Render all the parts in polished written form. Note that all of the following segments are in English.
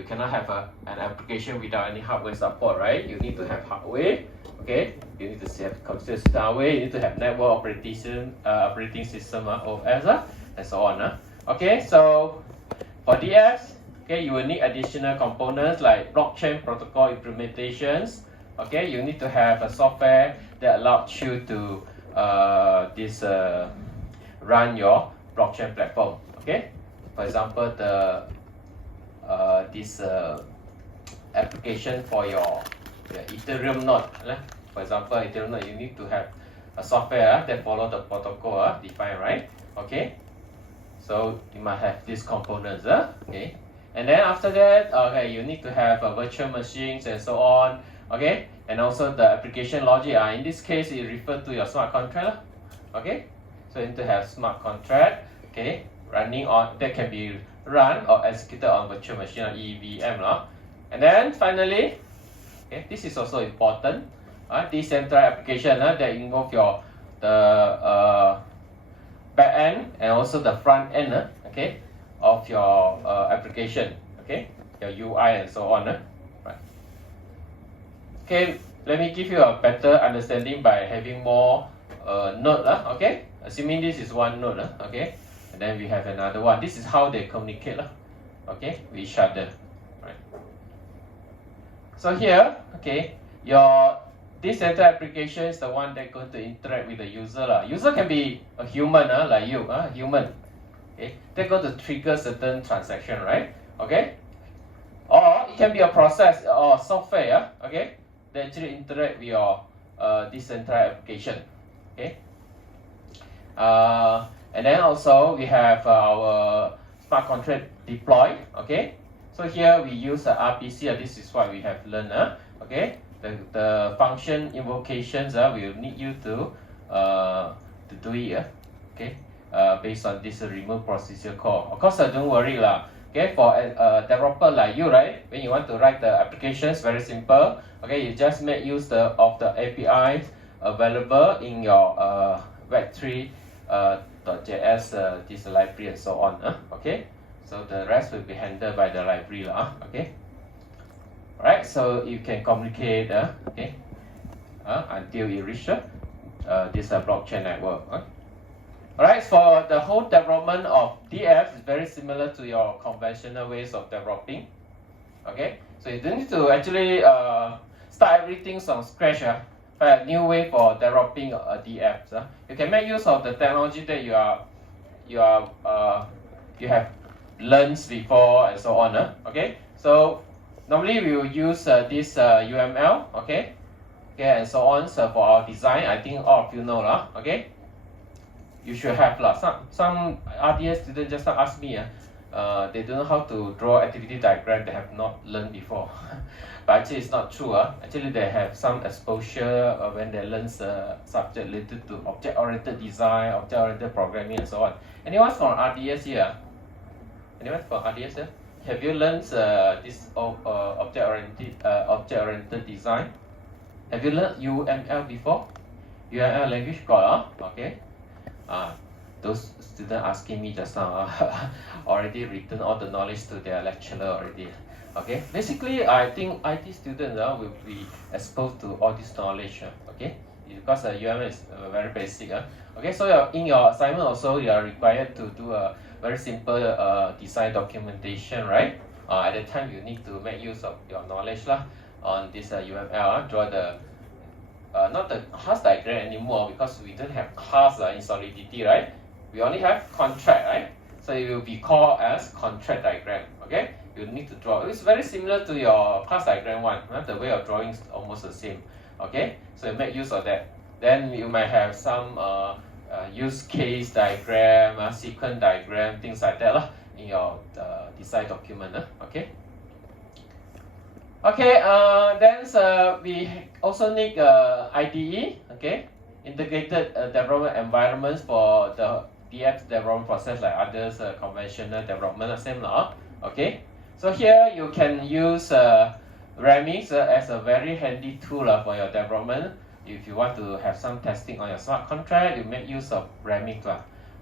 you cannot have an application without any hardware support, right? You need to have hardware, okay? You need to have computer hardware, you need to have network operating system, OS, and so on. Okay, so for DFs, okay, you will need additional components like blockchain protocol implementations. Okay, you need to have a software that allows you to run your blockchain platform. Okay, for example, this application for your Ethereum node. For example, Ethereum node, you need to have a software that follow the protocol defined, right? Okay, so you must have these components. Okay, and then after that, okay, you need to have virtual machines and so on. Okay, and also the application logic. In this case, it refers to your smart contract. Okay, so you need to have smart contract. Okay, running on that can be run or executed on virtual machine or EVM. And then finally, okay, this is also important. Decentralized application that involve the back end and also the front end. Okay, of your application. Okay, your UI and so on. Right. Okay, let me give you a better understanding by having more node. Okay, assuming this is one node. Okay, and then we have another one. This is how they communicate. Okay, with each other. Right. So here, okay, your decentralized application is the one that's going to interact with the user. User can be a human, like you, human. Okay, they're going to trigger certain transaction, right? Okay, or it can be a process or software. Okay, that actually interact with your decentralized application. Okay, and then also we have our smart contract deploy. Okay, so here we use RPC. This is what we have learned. Okay, the function invocations will need you to do it. Okay, based on this remote procedure call. Of course, don't worry lah. Okay, for a developer like you, right? When you want to write the applications, very simple. Okay, you just make use of the APIs available in your web3.js this library and so on. Okay, so the rest will be handled by the library lah. Okay, alright. So you can communicate. Okay, until you reach this blockchain network. Alright, for the whole development of DF is very similar to your conventional ways of developing. Okay, so you don't need to actually start everything from scratch. Find a new way for developing DFs. You can make use of the technology that you have learned before and so on. Okay, so normally we will use this UML. Okay, and so on. So for our design, I think all of you know lah. Okay. You should have some RDS students just ask me they don't know how to draw activity diagram. They have not learned before. But actually it's not true. Actually they have some exposure when they learn subject related to object-oriented design, object-oriented programming and so on. Anyone from RDS here? Anyone from RDS here? Have you learned this object-oriented design? Have you learned UML before? UML language got okay. Those students asking me just now already written all the knowledge to their lecturer already. Okay, basically I think IT students will be exposed to all this knowledge. Okay, because UML is very basic. Okay, so in your assignment also you are required to do a very simple design documentation, right? At the time you need to make use of your knowledge on this UML. Draw the not the class diagram anymore because we don't have class in Solidity, right? We only have contract, right? So it will be called as contract diagram. Okay, you need to draw. It's very similar to your class diagram one. The way of drawing is almost the same. Okay, so you make use of that. Then you might have some use case diagram, sequence diagram, things like that in your design document. Okay. Okay, then we also need IDE, okay, integrated development environments for the DF development process like others conventional development, same law. Okay, so here you can use Remix as a very handy tool for your development. If you want to have some testing on your smart contract, you make use of Remix.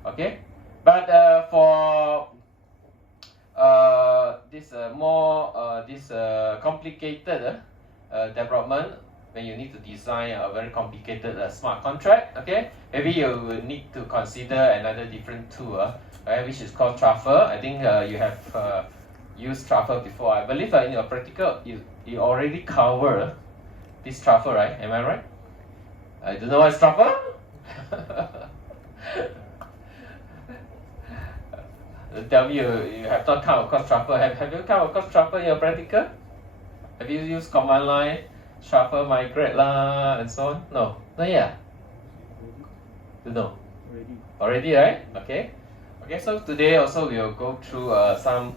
Okay, but for this more this complicated development, when you need to design a very complicated smart contract, okay, maybe you will need to consider another different tool, right, which is called Truffle. I think you have used Truffle before. I believe in your practical you already cover this Truffle, right? Am I right? I don't know what's Truffle. Tell me you have not come across Truffle. Have you come across Truffle in your practical? Have you used command line, Truffle migrate lah, and so on? No, not yet. You know. Already, right? Okay. Okay. So today also we will go through some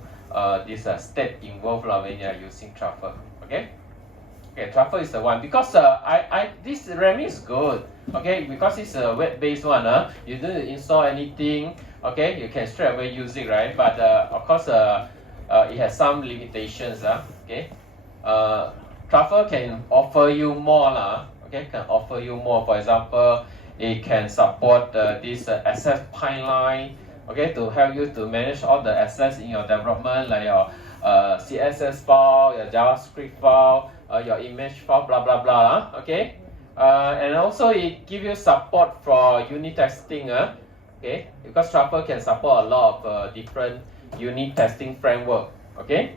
this step involved when you are using Truffle. Okay. Okay, Truffle is the one because this RAMI is good. Okay, because it's a web-based one. You don't install anything. Okay, you can straight away use it, right? But of course, it has some limitations. Okay, Truffle can offer you more. Okay, can offer you more. For example, it can support this access pipeline. Okay, to help you to manage all the assets in your development, like your CSS file, your JavaScript file, your image file, blah blah blah. Okay, and also it gives you support for unit testing. Okay, because Truffle can support a lot of different unit testing framework. Okay,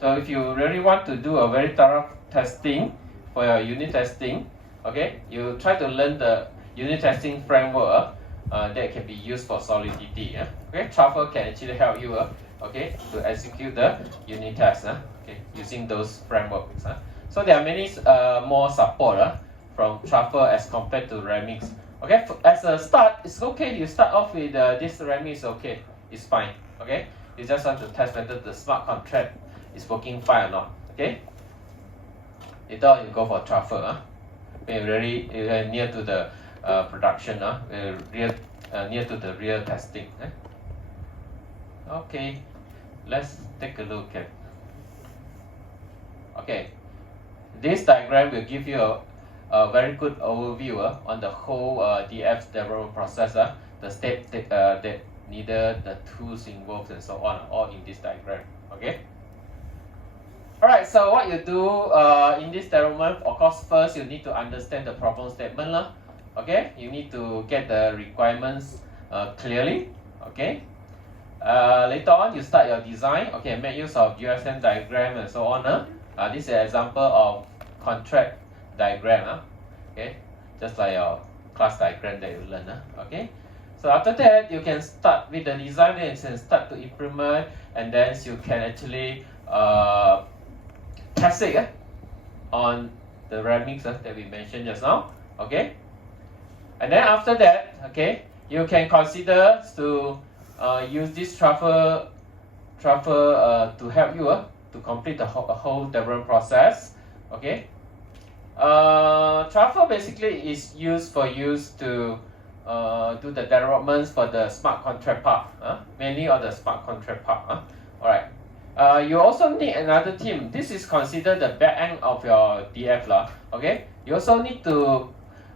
so if you really want to do a very thorough testing for your unit testing, okay, you try to learn the unit testing framework that can be used for Solidity. Okay, Truffle can actually help you okay, to execute the unit test okay, using those frameworks. So there are many more support from Truffle as compared to Remix. Okay, as a start, it's okay. You start off with this Remix, okay, it's fine. Okay, you just want to test whether the smart contract is working fine or not. Okay, later on you go for Truffle. When you're near to the production, near to the real testing. Okay, let's take a look at. Okay, this diagram will give you a very good overview on the whole DF development process, the step that needed, the tools involved, and so on, all in this diagram. Okay. Alright, so what you do in this development, of course, first you need to understand the problem statement. Okay, you need to get the requirements clearly. Okay. Later on, you start your design. Okay, make use of USM diagram and so on. This is an example of contract diagram. Okay, just like your class diagram that you learn. Okay, so after that, you can start with the design and you can start to implement, and then you can actually test it on the Remix that we mentioned just now. Okay, and then after that, okay, you can consider to use this Truffle to help you to complete the whole development process. Okay, Truffle basically is used to do the developments for the smart contract part, mainly on the smart contract part. Alright. You also need another team. This is considered the back end of your DF. Okay, you also need to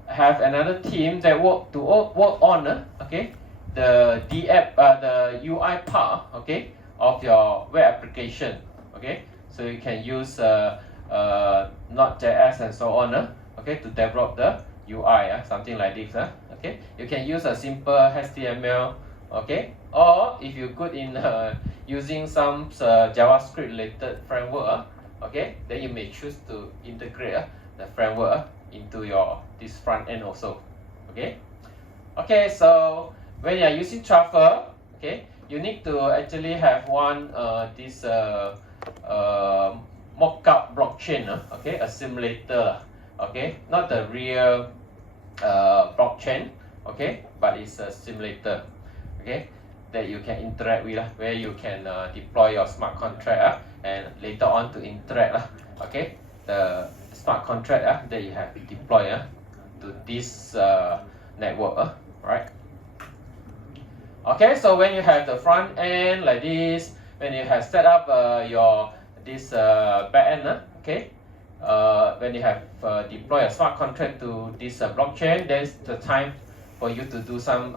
have another team that work on okay, the DF the UI part, okay, of your web application. Okay, so you can use Node.js and so on okay, to develop the UI, something like this. Okay, you can use a simple HTML, okay, or if you're good in using some JavaScript related framework, okay, then you may choose to integrate the framework into your this front end also. Okay, okay, so when you are using Truffle, okay, you need to actually have one this mock-up blockchain, okay, a simulator, okay, not the real blockchain, okay, but it's a simulator, okay, that you can interact with, where you can deploy your smart contract and later on to interact, okay, the smart contract that you have deployed to this network, right? Okay, so when you have the front end like this, when you have set up your this back end, okay, when you have deployed a smart contract to this blockchain, there's the time for you to do some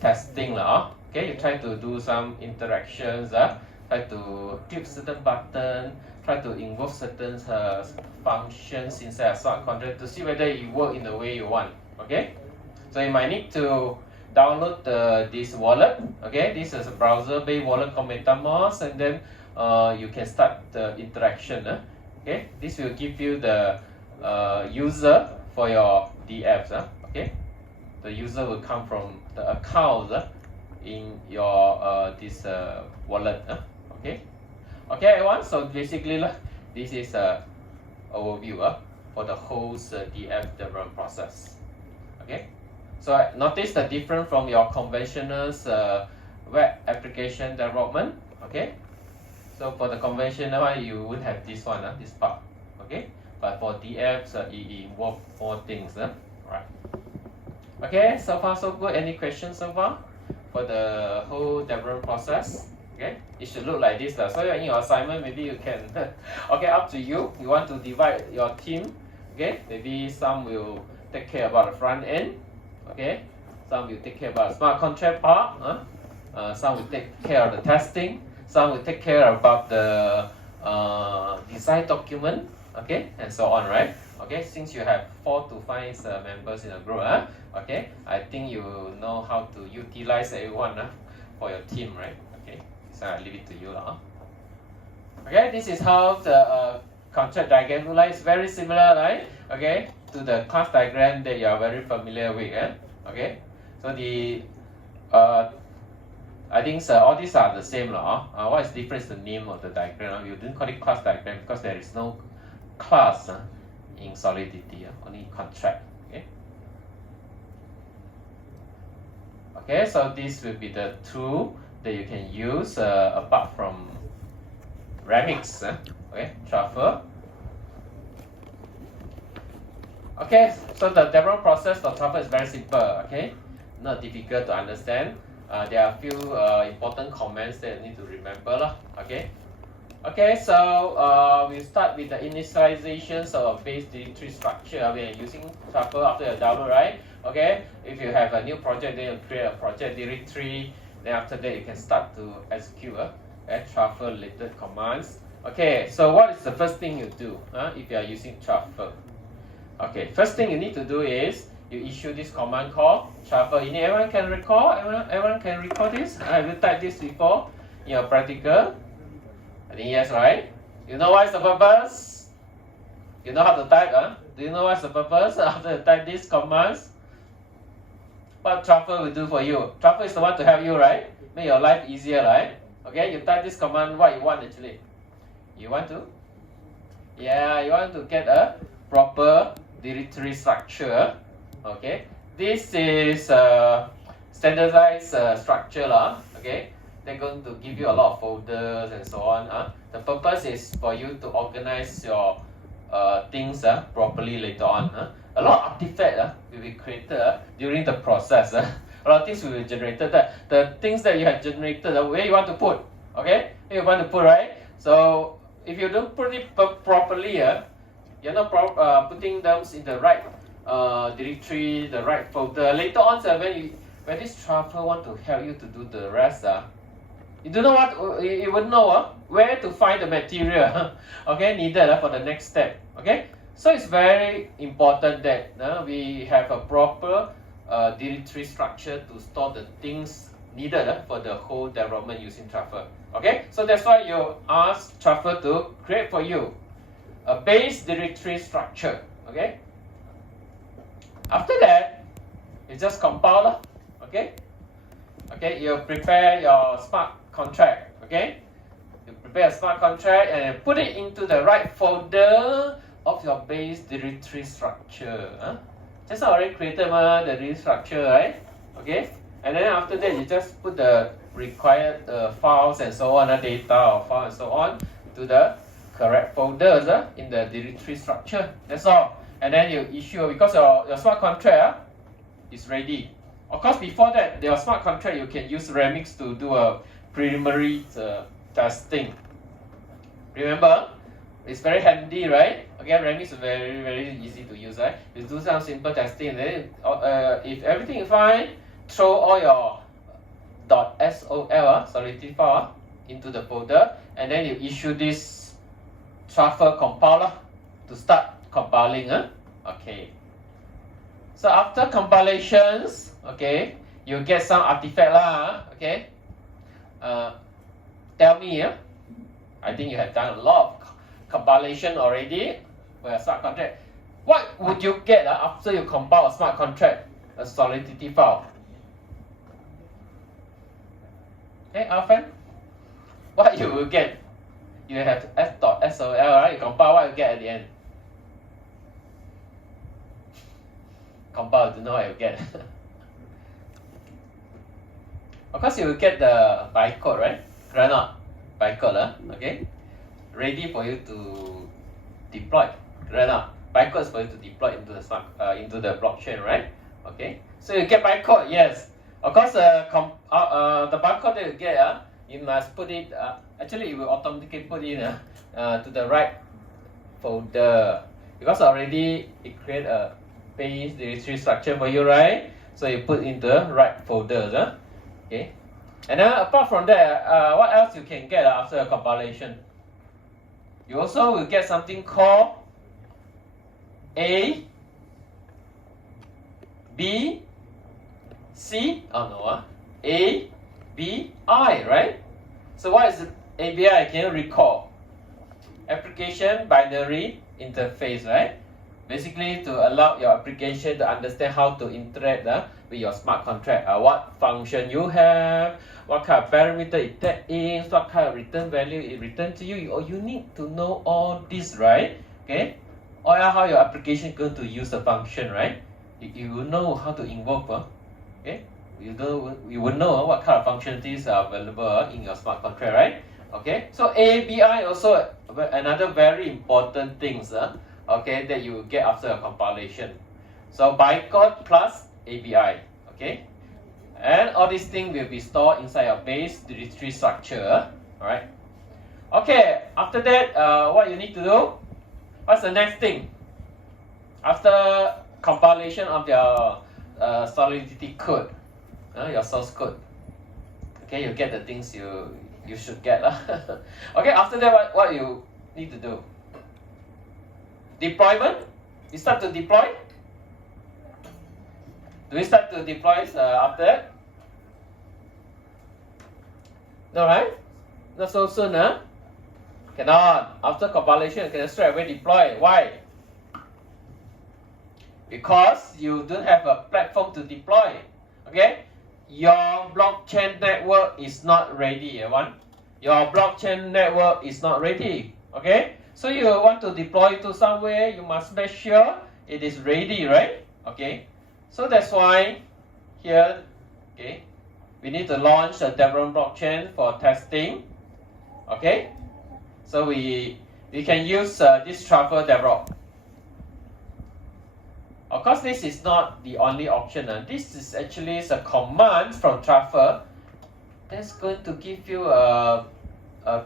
testing. Okay, you try to do some interactions try to click certain button, try to invoke certain functions inside a smart contract to see whether it work in the way you want. Okay, so you might need to download this wallet. Okay, this is a browser-based wallet called MetaMask, and then you can start the interaction. Okay, this will give you the user for your DFs. Okay, the user will come from the account in your this wallet. Okay, okay everyone, so basically this is a overview for the whole DF development process. Okay, so notice the difference from your conventional web application development. Okay, so for the conventional one you would have this one, this part. Okay, but for DFs it involves more things. Right. Okay, so far so good. Any questions so far for the whole development process? Okay, it should look like this. So in your assignment, maybe you can, okay, up to you. You want to divide your team. Okay, maybe some will take care about the front end. Okay, some will take care about the smart contract part. Some will take care of the testing. Some will take care about the design document. Okay, and so on, right? Okay, since you have 4 to 5 members in a group, okay, I think you know how to utilize everyone for your team, right? Okay, so I leave it to you. Okay, this is how the contract diagram looks like. It's very similar, right? Okay, to the class diagram that you are very familiar with. Okay, so the I think all these are the same. What is different is the name of the diagram. You didn't call it class diagram because there is no class in Solidity, only contract. Okay. Okay, so this will be the tool that you can use apart from Remix. Okay, Truffle. Okay, so the development process for Truffle is very simple. Okay, not difficult to understand. There are a few important comments that you need to remember. Okay. Okay, so we start with the initializations of a base directory structure. We are using Truffle after you download, right? Okay, if you have a new project, then you create a project directory. Then after that, you can start to execute Truffle related commands. Okay, so what is the first thing you do if you are using Truffle? Okay, first thing you need to do is you issue this command called Truffle init. Everyone can recall? Everyone can recall this? Have you typed this before in your practical? I think yes, right? You know what's the purpose? You know how to type, Do you know what's the purpose after you type these commands? What Truffle will do for you? Truffle is the one to help you, right? Make your life easier, right? Okay, you type this command, what you want actually? You want to? Yeah, you want to get a proper directory structure. Okay, this is a standardized structure, okay? They're going to give you a lot of folders and so on. The purpose is for you to organize your things properly later on. A lot of artifacts will be created during the process. A lot of things will be generated. The things that you have generated, where you want to put, okay? Where you want to put, right? So if you don't put it properly, you're not putting them in the right directory, the right folder. Later on, when this Truffle want to help you to do the rest, you don't know what, you would know where to find the material, okay, needed for the next step, okay? So it's very important that we have a proper directory structure to store the things needed for the whole development using Truffle, okay? So that's why you ask Truffle to create for you a base directory structure, okay? After that, you just compile, okay? Okay, you prepare your smart contract, okay? You prepare a smart contract and put it into the right folder of your base directory structure. Just already created the directory structure, right? Okay, and then after that you just put the required files and so on, data or file and so on to the correct folders in the directory structure. That's all. And then you issue, because your smart contract is ready. Of course, before that, your smart contract, you can use Remix to do a preliminary testing. Remember, it's very handy, right? Again, Remix is very, very easy to use, right? You do some simple testing, and then if everything is fine, throw all your .sol Solidity file into the folder, and then you issue this truffle compiler to start compiling. Okay. So after compilations, okay, you get some artifact lah. Okay. Tell me, I think you have done a lot of compilation already for a smart contract. What would you get after you compile a smart contract, a Solidity file? Okay, our friend, what you will get? You have s.sol, right? You compile, what you get at the end? Compile to know what you get. Of course, you will get the bytecode, right? Granite bytecode, okay? Ready for you to deploy. Granite bytecode for you to deploy into the blockchain, right? Okay. So you get bytecode, yes. Of course, the barcode that you get, you must put it. Actually, it will automatically put in to the right folder, because already it create a base directory structure for you, right? So you put in the right folders, okay. And then apart from that, what else you can get after a compilation? You also will get something called A, B, C. Oh no, A, B, I, right? So what is ABI? Can you recall? Application binary interface, right? Basically, to allow your application to understand how to interact with your smart contract. What function you have, what kind of parameter it takes in, what kind of return value it returns to you. You need to know all this, right? Okay? Or how your application is going to use the function, right? You will know how to invoke, okay? You will know what kind of functionalities are available in your smart contract, right? Okay? So ABI also another very important things, okay, that you will get after a compilation. So bytecode plus ABI, okay? And all these things will be stored inside your base directory structure, alright? Okay, after that, what you need to do? What's the next thing? After compilation of your Solidity code, your source code, okay, you get the things you should get. Okay, after that, what you need to do? Deployment. You start to deploy. Do we start to deploy after that? No, right? Not so soon, Cannot. After compilation, you can straight away deploy. Why? Because you don't have a platform to deploy. Okay? Your blockchain network is not ready, everyone. Your blockchain network is not ready. Okay? So you want to deploy to somewhere, you must make sure it is ready, right? Okay? So that's why here, okay, we need to launch a Devron blockchain for testing. Okay? So we can use this truffle Devron. Of course, this is not the only option. This is actually a command from truffle that's going to give you a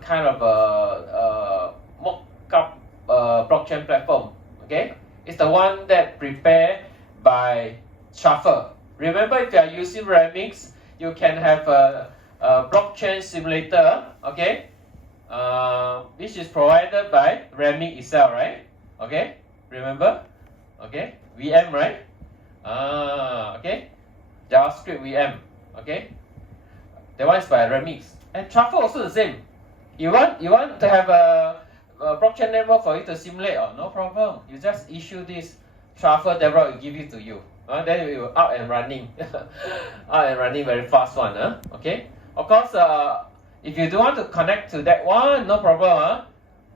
kind of a mock-up blockchain platform. Okay, it's the one that prepared by truffle. Remember, if you are using Remix, you can have a blockchain simulator. Okay, this is provided by Remix itself, right? Okay, remember? Okay, VM, right? Okay, JavaScript VM. Okay, that one is by Remix. And truffle also the same. You want to have a blockchain network for you to simulate? No problem. You just issue this truffle Devron, will give it to you. Then it will up and running, up and running very fast one. Okay. Of course, if you don't want to connect to that one, no problem.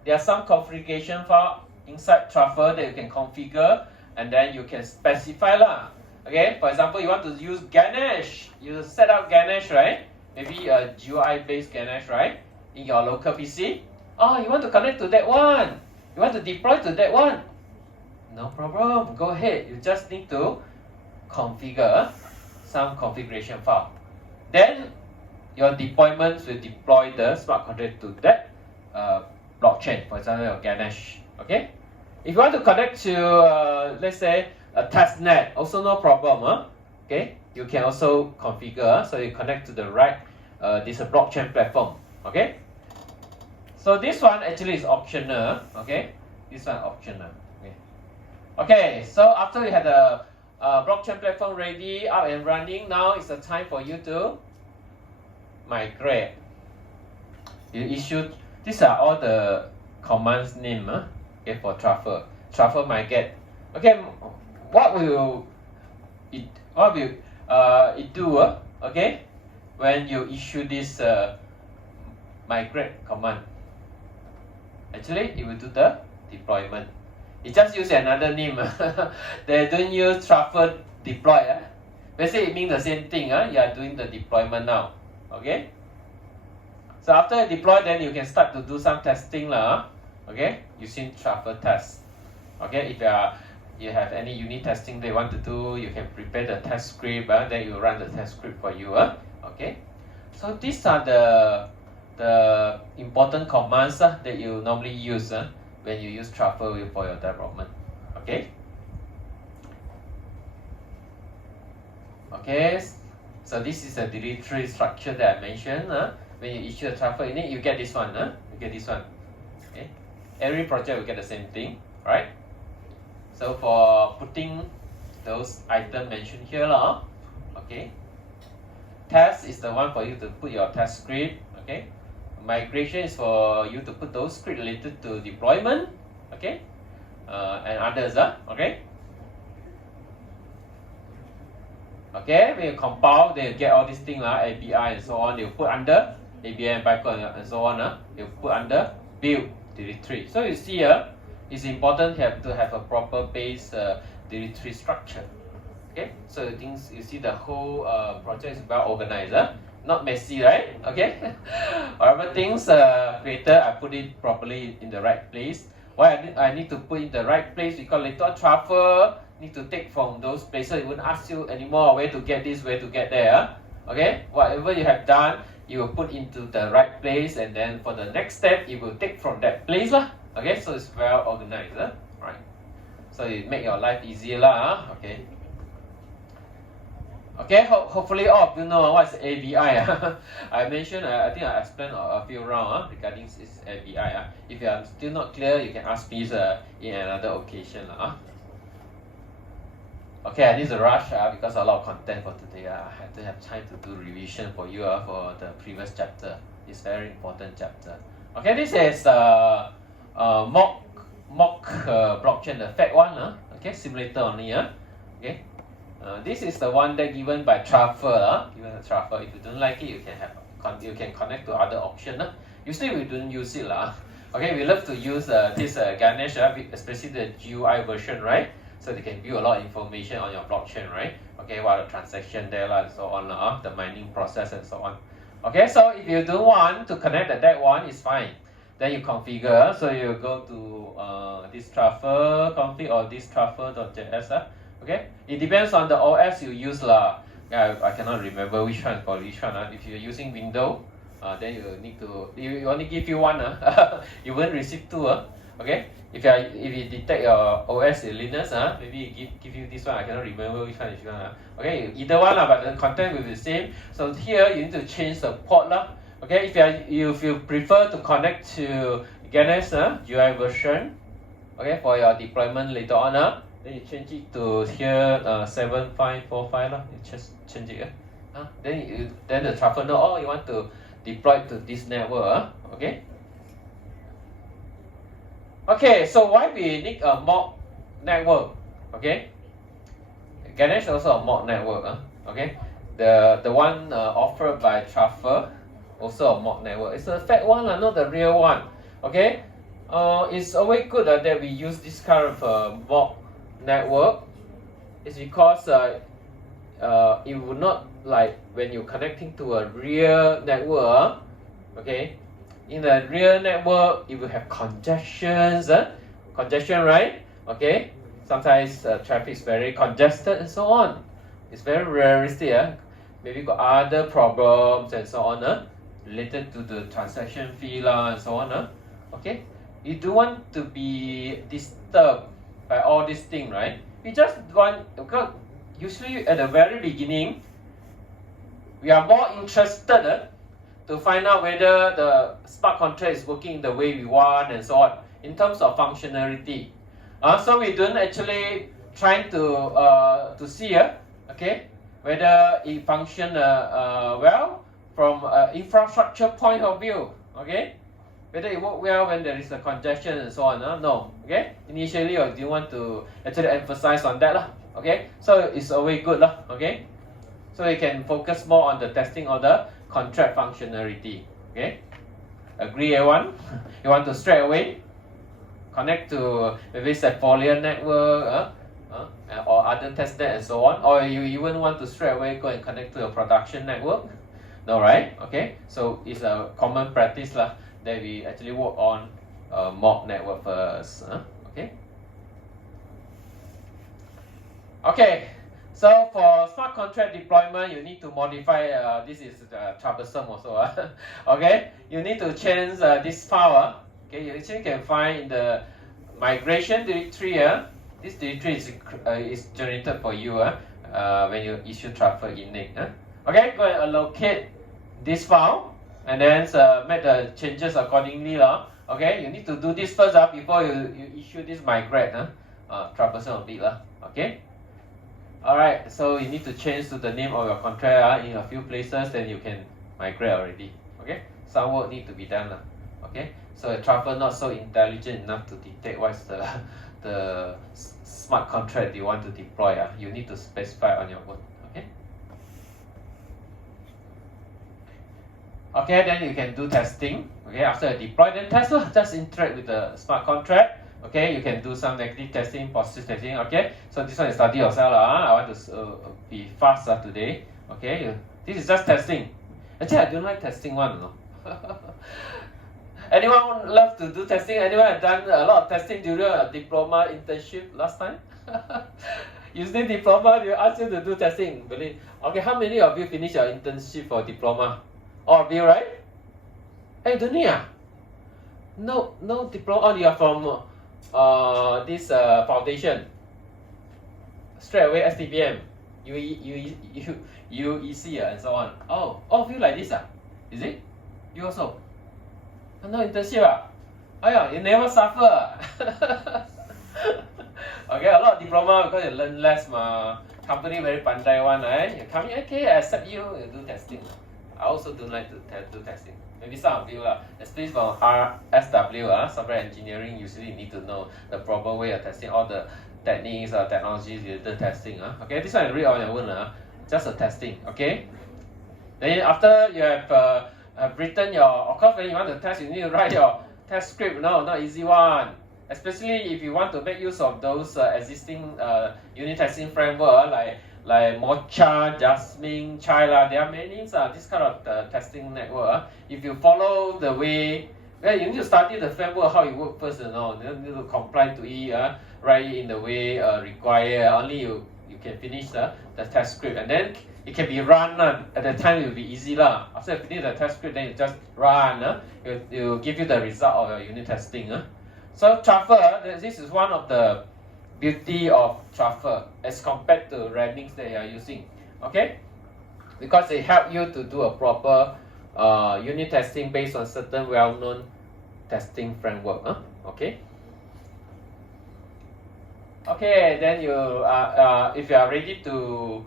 There are some configuration file inside truffle that you can configure, and then you can specify lah. Okay. For example, you want to use Ganesh. You set up Ganesh, right? Maybe a GUI based Ganesh, right? In your local PC. You want to connect to that one. You want to deploy to that one. No problem. Go ahead. You just need to configure some configuration file. Then your deployments will deploy the smart contract to that blockchain. For example, your Ganesh. Okay. If you want to connect to, let's say, a testnet, also no problem. Okay. You can also configure. So you connect to the right this blockchain platform. Okay. So this one actually is optional. Okay. This one optional. Okay. Okay. So after we had the blockchain platform ready, up and running, now it's the time for you to migrate. You issue. These are all the commands name. Okay, for Truffle. Truffle migrate. Okay. What will it do? Okay. When you issue this migrate command, actually it will do the deployment. It just use another name. They don't use Truffle deploy. Basically it means the same thing. You are doing the deployment now. Okay. So after you deploy, then you can start to do some testing lah. Okay, using Truffle test. Okay, if you have any unit testing they want to do, you can prepare the test script. Then you run the test script for you. Okay, so these are the important commands that you normally use when you use Truffle for your development. Okay. Okay, so this is a directory structure that I mentioned. When you issue a Truffle in it, you get this one. You get this one. Okay. Every project will get the same thing, right? So for putting those items mentioned here, okay. Test is the one for you to put your test script. Okay. Migration is for you to put those scripts related to deployment. Okay. And others. Okay. Okay, when you compile, they get all these things, API and so on. They put under API and Python and so on. They put under build directory. So you see it's important to have a proper base directory structure. Okay, so you see the whole project is well organized, not messy, right? Okay, whatever things created, I put it properly in the right place. Why I need to put in the right place? Because later on Truffle need to take from those places. It won't ask you anymore where to get this, where to get there. Okay, whatever you have done, you will put into the right place, and then for the next step, you will take from that place. Okay, so it's well organized. Right. So it make your life easier. Okay. Okay, hopefully all of you know what's ABI. I mentioned, I think I explained a few rounds regarding this ABI. If you are still not clear, you can ask me in another occasion. Okay, I need to rush because a lot of content for today. I have to have time to do revision for you for the previous chapter. It's very important chapter. Okay, this is mock blockchain, the fact one. Okay, simulator only. Okay. This is the one that given by Truffle. Given the Truffle. If you don't like it, you can connect to other option. Usually we don't use it Okay, we love to use this Ganesh, especially the GUI version, right? So they can view a lot of information on your blockchain, right? Okay, what are the transaction there and so on, the mining process and so on. Okay, so if you don't want to connect that one, it's fine. Then you configure. So you go to this Truffle config or this truffle.js. Okay, it depends on the OS you use I cannot remember which one for which one. If you're using Windows, then you need to you only give you one. You won't receive two. Okay, if you detect your OS is Linux, maybe give you this one. I cannot remember which one is one. Okay, either one but the content will be the same. So here you need to change the port Okay, if you prefer to connect to Ganesh GUI version, okay, for your deployment later on, then you change it to here 7545 You just change it. Then the Truffle know, you want to deploy to this network. Okay. Okay, so why we need a mock network? Okay. Ganesh also a mock network. Okay. The one offered by Truffle also a mock network. It's a fake one, not the real one. Okay. It's always good that we use this kind of mock network. It's because it would not like when you're connecting to a real network. Okay, in a real network it will have congestion, right? Okay, sometimes traffic is very congested and so on. It's very realistic. Maybe got other problems and so on related to the transaction fee and so on. Okay, you don't want to be disturbed by all these things, right? We just want, because usually at the very beginning, we are more interested to find out whether the smart contract is working the way we want and so on in terms of functionality. So we don't actually trying to see okay, whether it function well from infrastructure point of view, okay, whether it work well when there is a congestion and so on. No, okay, initially I do want to actually emphasize on that okay, so it's always good okay, so you can focus more on the testing of the contract functionality. Okay, agree everyone? You want to straight away connect to maybe Sephora network or other testnet and so on, or you even want to straight away go and connect to a production network? No, right? Okay, so it's a common practice that we actually work on mock network first. Okay. Okay. So for smart contract deployment, you need to modify. This is troublesome also. Okay, you need to change this file. Okay, you actually can find in the migration directory. This directory is generated for you when you issue Truffle init. Okay, go and allocate this file and then make the changes accordingly. Okay, you need to do this first before you issue this migrate. Troublesome a bit. Okay. Alright, so you need to change to the name of your contract in a few places, then you can migrate already. Okay, some work need to be done. Okay, so a Truffle not so intelligent enough to detect what's the smart contract you want to deploy. You need to specify on your own. Okay. Okay, then you can do testing. Okay, after you deploy, then test just interact with the smart contract. Okay, you can do some negative testing, positive testing. Okay, so this one is study yourself. I want to be fast today. Okay, this is just testing. Actually, I don't like testing one. No? Anyone love to do testing? Anyone have done a lot of testing during a diploma internship last time? Using diploma, they ask you to do testing. Really? Okay, how many of you finished your internship for diploma? All of you, right? Hey, don't you? No diploma. Oh, you are from this foundation. Straight away STPM, UEC and so on. Oh, all of you like this Is it? You also? No internship you never suffer. Okay, a lot of diploma because you learn less Company very pandai one, right? You come in, okay, I accept you do testing. I also don't like to do testing. Maybe some of you especially from RSW, software engineering, usually need to know the proper way of testing, all the techniques or technologies related testing. Okay, this one I read on your own. Just a testing. Okay. Then after you have written your, of course, when you want to test, you need to write your test script. No, not easy one. Especially if you want to make use of those existing unit testing framework like Mocha, Jasmine, Chila, there are many this kind of testing network. If you follow the way, well, you need to study the framework, how it works first, you need to comply to it, write it in the way required. Only you can finish the test script, and then it can be run. At the time it will be easy. After you finish the test script, then you just run. It will give you the result of your unit testing. So Truffle, this is one of the beauty of Truffle as compared to Remix that you are using. Okay, because they help you to do a proper unit testing based on certain well-known testing framework. Okay. Okay, then you if you are ready to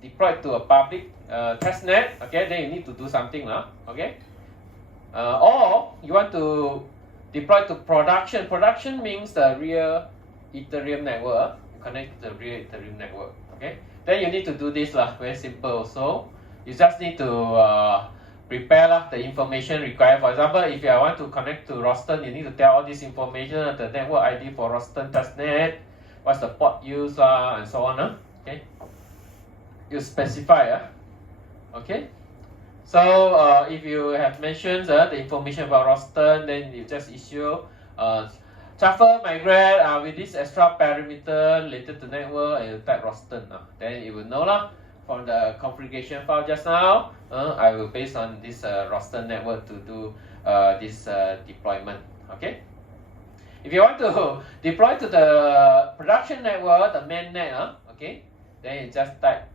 deploy to a public testnet, okay, then you need to do something okay, or you want to deploy to production. Production means the real Ethereum network. You connect to the real Ethereum network. Okay, then you need to do this very simple also. You just need to prepare the information required. For example, if I want to connect to Roston, you need to tell all this information, the network ID for Roston testnet, what's the port used, and so on. Okay, you specify. Okay, so if you have mentioned the information about Roston, then you just issue Truffle migrate with this extra parameter related to network, and you type Roston. Then it will know from the configuration file just now. I will based on this Roston network to do this deployment. Okay. If you want to deploy to the production network, the mainnet, okay, then you just type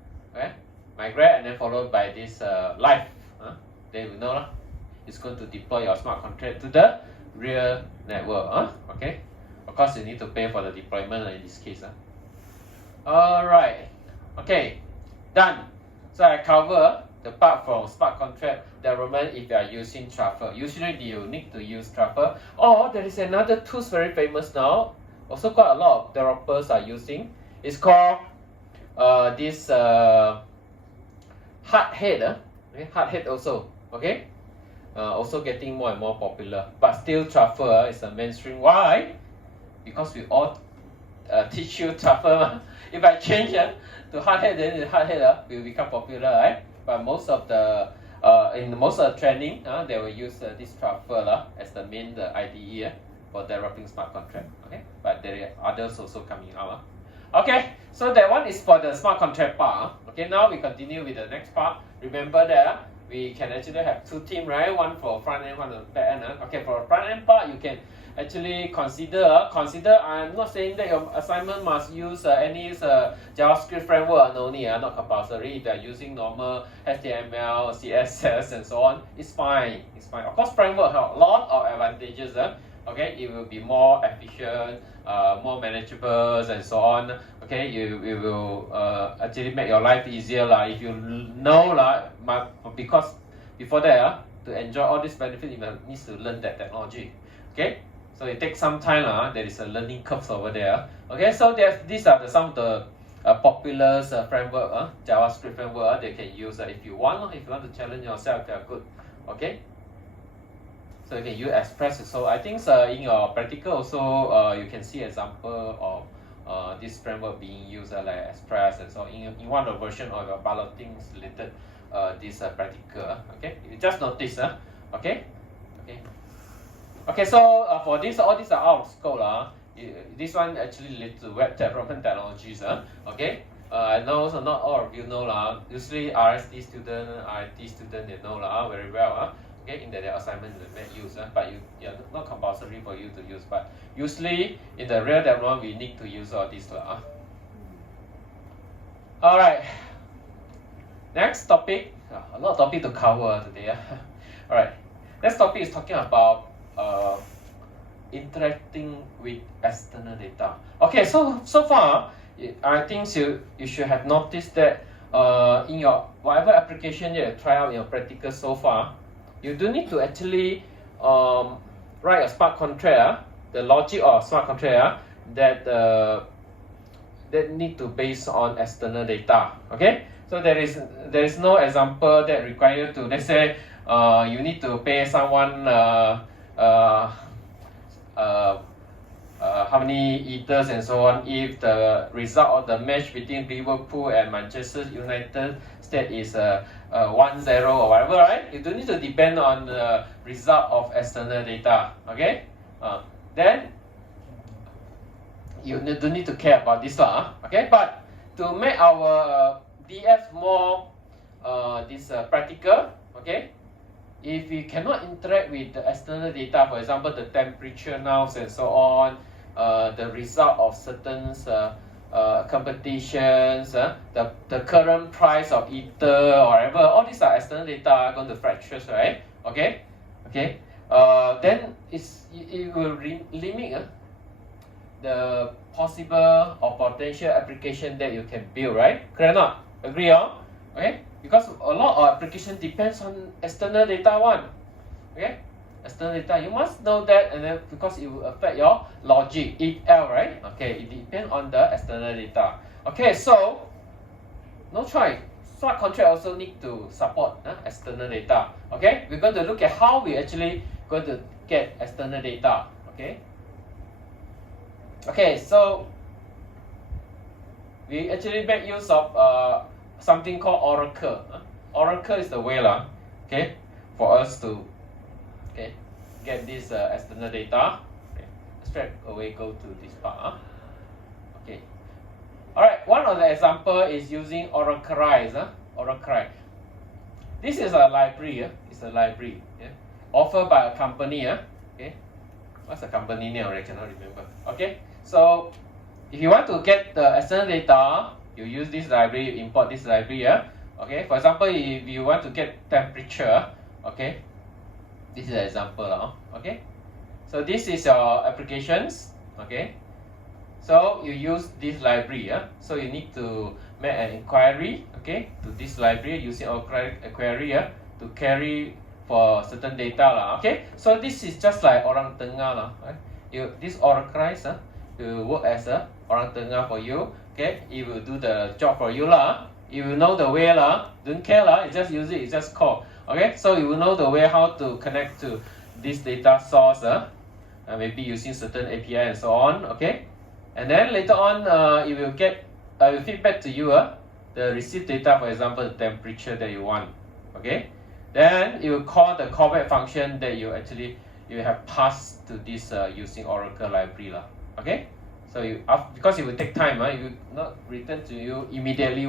migrate and then followed by this live then you know lah. It's going to deploy your smart contract to the real network. Okay. Of course, you need to pay for the deployment in this case. Alright. Okay. Done. So I cover the part from smart contract development if you are using Truffle. Usually you need to use Truffle. Or there is another tool very famous now. Also quite a lot of developers are using. It's called this Hardhead. Hardhead also. Okay. Also getting more and more popular. But still Truffle is a mainstream. Why? Because we all teach you Truffle. If I change to Hardhead, then the Hardhead will become popular, right? But most of the in most of the training, they will use this Truffle as the main IDE for developing smart contract. Okay, but there are others also coming out. Okay, so that one is for the smart contract part. Okay, now we continue with the next part. Remember that we can actually have two teams, right? One for front end, one for back end. Okay, for front end part, you can actually consider. I'm not saying that your assignment must use any JavaScript framework only. Not compulsory. If you are using normal HTML, CSS, and so on, it's fine. It's fine. Of course, framework have a lot of advantages. Okay, it will be more efficient, more manageable, and so on. Okay, it will actually make your life easier if you know because before that to enjoy all these benefits, you need to learn that technology. Okay, so it takes some time. There is a learning curve over there. Okay, so these are some of the popular framework, JavaScript framework they can use if you want. If you want to challenge yourself, they are good. Okay. So you can use Express. So I think in your practical also you can see example of this framework being used like Express, and so in one of the version of your balloting related this practical. Okay, you just notice. Okay. So for this, all these are out of scope. This one actually related to web development technologies. Okay. I know also not all of you know usually RSD student, IT student, they know very well. Okay, in their assignment they may use, but you are not compulsory for you to use. But usually in the real development we need to use all these. All right. Next topic, a lot of topic to cover today. All right. Next topic is talking about interacting with external data. Okay, so far I think you should have noticed that in your whatever application you try out in your practical so far, you do need to actually write a smart contract, the logic of smart contract that need to base on external data. Okay, so there is no example that require to, let's say you need to pay someone how many eaters and so on if the result of the match between Liverpool and Manchester United States is 1-0 or whatever, right? You don't need to depend on the result of external data. Okay, then you don't need to care about this okay, but to make our DF more practical, okay, if we cannot interact with the external data, for example the temperature now and so on, the result of certain competitions, the current price of ether or whatever, all these are external data are going to fractures, right? Okay, then it will limit the possible or potential application that you can build, right? Clear or not? Agree on? Okay, because a lot of application depends on external data one. Okay, external data, you must know that, and then because it will affect your logic, if L, right? Okay, it depends on the external data. Okay, so no choice. Smart contract also need to support external data. Okay, we're going to look at how we actually going to get external data. Okay, so we actually make use of something called Oracle. Oracle is the way for us to get this external data. Straight away go to this part. Okay. Alright, one of the example is using Oracleize. Oracleize. This is a library. It's a library offered by a company. Okay. What's the company name? I cannot remember. Okay. So if you want to get the external data, you use this library, you import this library. Okay. For example, if you want to get temperature, Okay, this is an example. Okay, so this is your applications. Okay, so you use this library. So you need to make an inquiry, okay, to this library using our query to carry for certain data. Okay, so this is just like orang tengah right? This oracle will work as a orang tengah for you. Okay, it will do the job for you You will know the way don't care you just use it, you just call. Okay, so you will know the way how to connect to this data source maybe using certain API and so on. Okay, and then later on it will get will feedback to you the received data, for example the temperature that you want. Okay, then you will call the callback function that you have passed to this using Oracle library Okay, so because it will take time it will not return to you immediately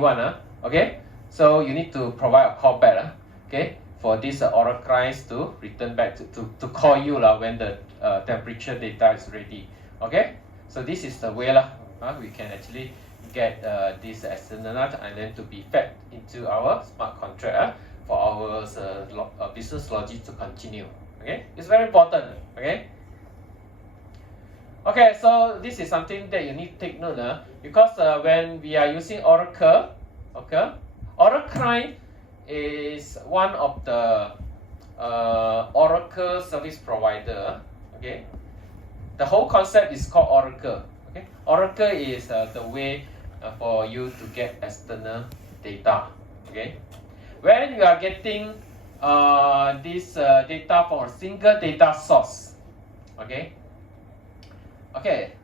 okay, so you need to provide a callback okay, for this Oracle to return back to call you when the temperature data is ready. Okay, so this is the way we can actually get this external and then to be fed into our smart contract for our business logic to continue. Okay, it's very important. Okay. Okay, so this is something that you need to take note because when we are using Oracle, Oracle is one of the Oracle service provider. Okay, the whole concept is called Oracle. Okay, Oracle is the way for you to get external data. Okay, when you are getting this data from a single data source. Okay,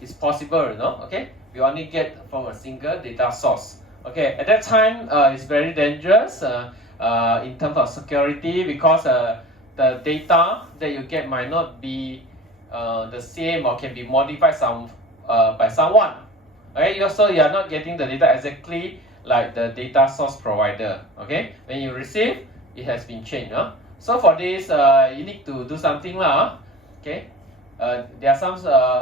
it's possible, okay, we only get from a single data source. Okay, at that time it's very dangerous in terms of security because the data that you get might not be the same or can be modified by someone. Okay, so you are not getting the data exactly like the data source provider. Okay, when you receive, it has been changed. So for this, you need to do something okay. There are some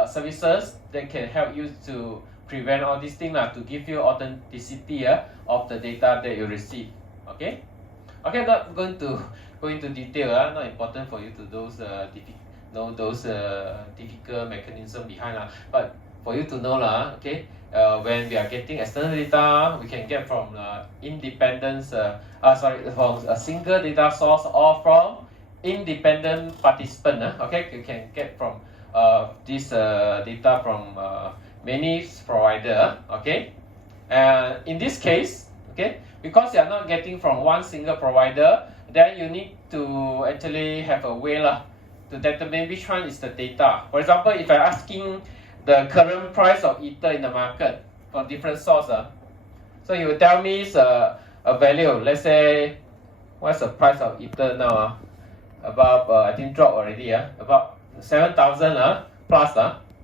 services that can help you to prevent all these things to give you authenticity of the data that you receive. Okay, not going to go into detail. Not important for you to know those difficult mechanism behind but for you to know okay, when we are getting external data, we can get from from a single data source or from independent participant. Okay, you can get from this data from many provider. Okay, in this case, okay, because you are not getting from one single provider, then you need to actually have a way to determine which one is the data. For example, if I'm asking the current price of Ether in the market from different source, so you will tell me a value. Let's say, what's the price of Ether now? About I think drop already about 7,000 plus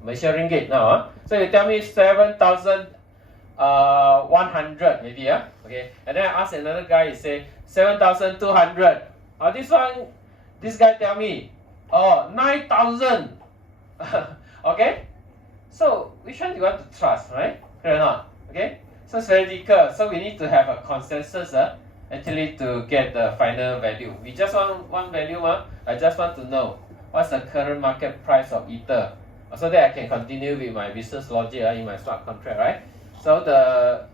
Malaysian ringgit now. So you tell me 7,100 maybe okay, and then I ask another guy, he say 7,200. This guy tell me 9,000. Okay, so which one do you want to trust, right? Clear or not? Okay, so it's very difficult. So we need to have a consensus actually to get the final value. We just want one value. I just want to know what's the current market price of Ether, so that I can continue with my business logic in my smart contract, right? So the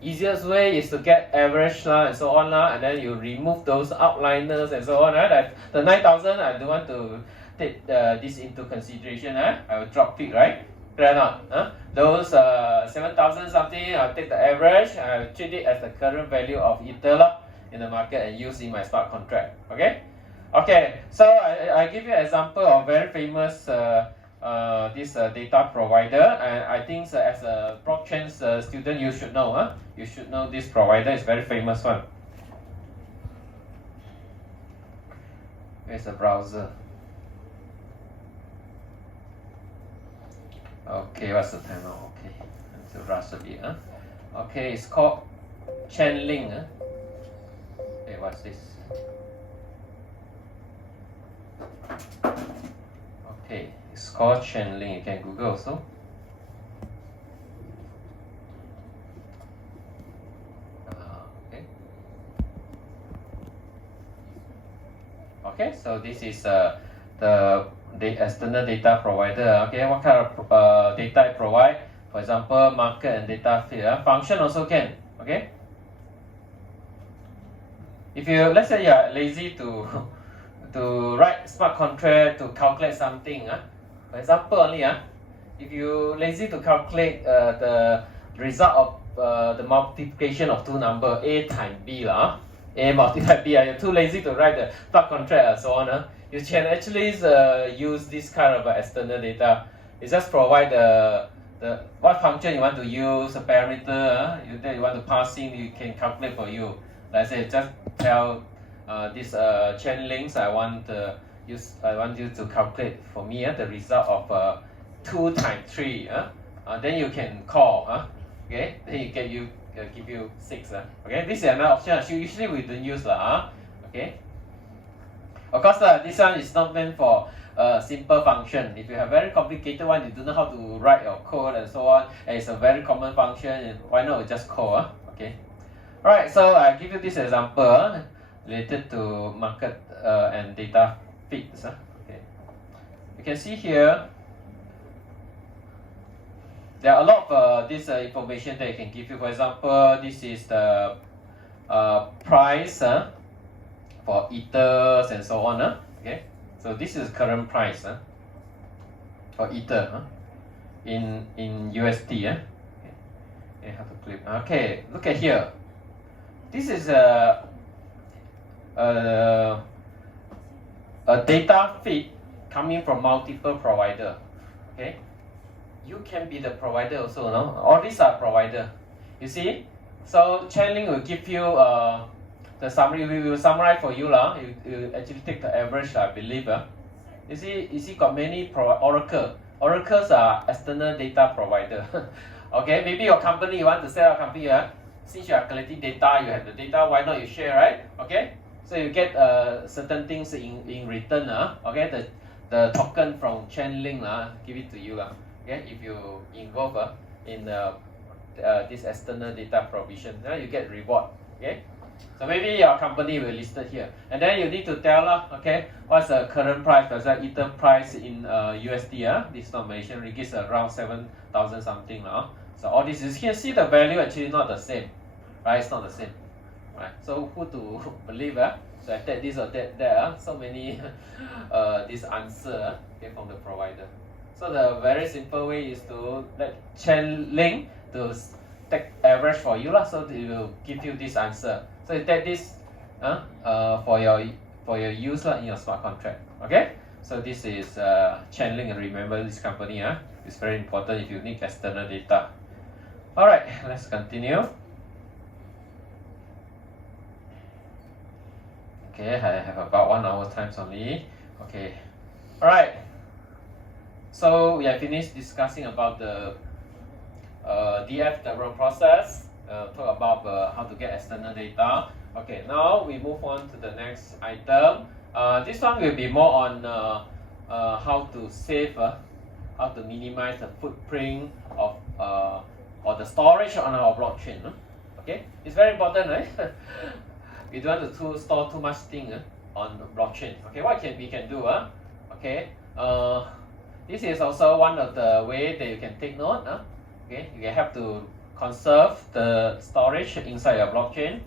easiest way is to get average and so on and then you remove those outliners and so on. Right? The 9,000, I don't want to take this into consideration. I will drop it, right? Clear or not? Those 7,000 something, I'll take the average. I'll treat it as the current value of Ether in the market and use in my smart contract. Okay. So I give you an example of very famous this data provider, and I think as a blockchain student you should know. You should know this provider is very famous one. Where's the browser? Okay, what's the time now? Okay, to rush a bit. Okay, it's called Chainlink. Okay, what's this? Okay, it's called Chainlink. You can Google also. Okay. so this is the external data provider. Okay, what kind of data it provide? For example, market and data feed. Function also can. Okay. If you, let's say you are lazy to write smart contract to calculate something, for example only, if you lazy to calculate the result of the multiplication of two number A times B, A multiplied B, you're too lazy to write the smart contract and so on, you can actually use this kind of external data. It just provide the what function you want to use, a parameter that you want to pass in, you can calculate for you. Let's say just tell this chain links I want you to calculate for me the result of 2 times 3. Then you can call. Okay, then you give you 6. Okay, this is another option. Usually we don't use okay. Of course, this one is not meant for simple function. If you have very complicated one, you don't know how to write your code and so on, and it's a very common function, why not just call? Okay. Alright, so I give you this example related to market and data feeds. Okay. You can see here there are a lot of this information that I can give you. For example, this is the price for ethers and so on. Okay, so this is current price for ether in USD. Okay, have to click. Okay, look at here. This is a data feed coming from multiple provider. Okay, you can be the provider also, no? All these are provider. You see, so Chainlink will give you the summary. We will summarize for you lah. You actually take the average, I believe. You see, got many Oracle. Oracles are external data provider. Okay, maybe your company, you want to set up a company. Since you are collecting data, you have the data, why not you share, right? Okay, so you get certain things in return. Okay, the token from Chainlink give it to you. Okay, if you involve in this external data provision, you get reward. Okay, so maybe your company will list it here, and then you need to tell okay, what's the current price? Does that ether price in USD? This not mentioned. It gives around 7,000 something. So all this is, you can see the value actually not the same, right? It's not the same, right? So who to believe? So I take this or that. So many this answer from the provider. So the very simple way is to let Chainlink to take average for you so it will give you this answer. So you take this for your use in your smart contract. Okay. So this is Chainlink, and remember this company it's very important if you need external data. Alright, let's continue. Okay, I have about 1 hour time only. Okay. Alright. So we have finished discussing about the DF development process. Talk about how to get external data. Okay, now we move on to the next item. This one will be more on how to save, how to minimize the footprint of or the storage on our blockchain. Okay, it's very important, right? We don't want to store too much thing on blockchain. Okay, what we can do? Okay, this is also one of the way that you can take note. Okay, you have to conserve the storage inside your blockchain.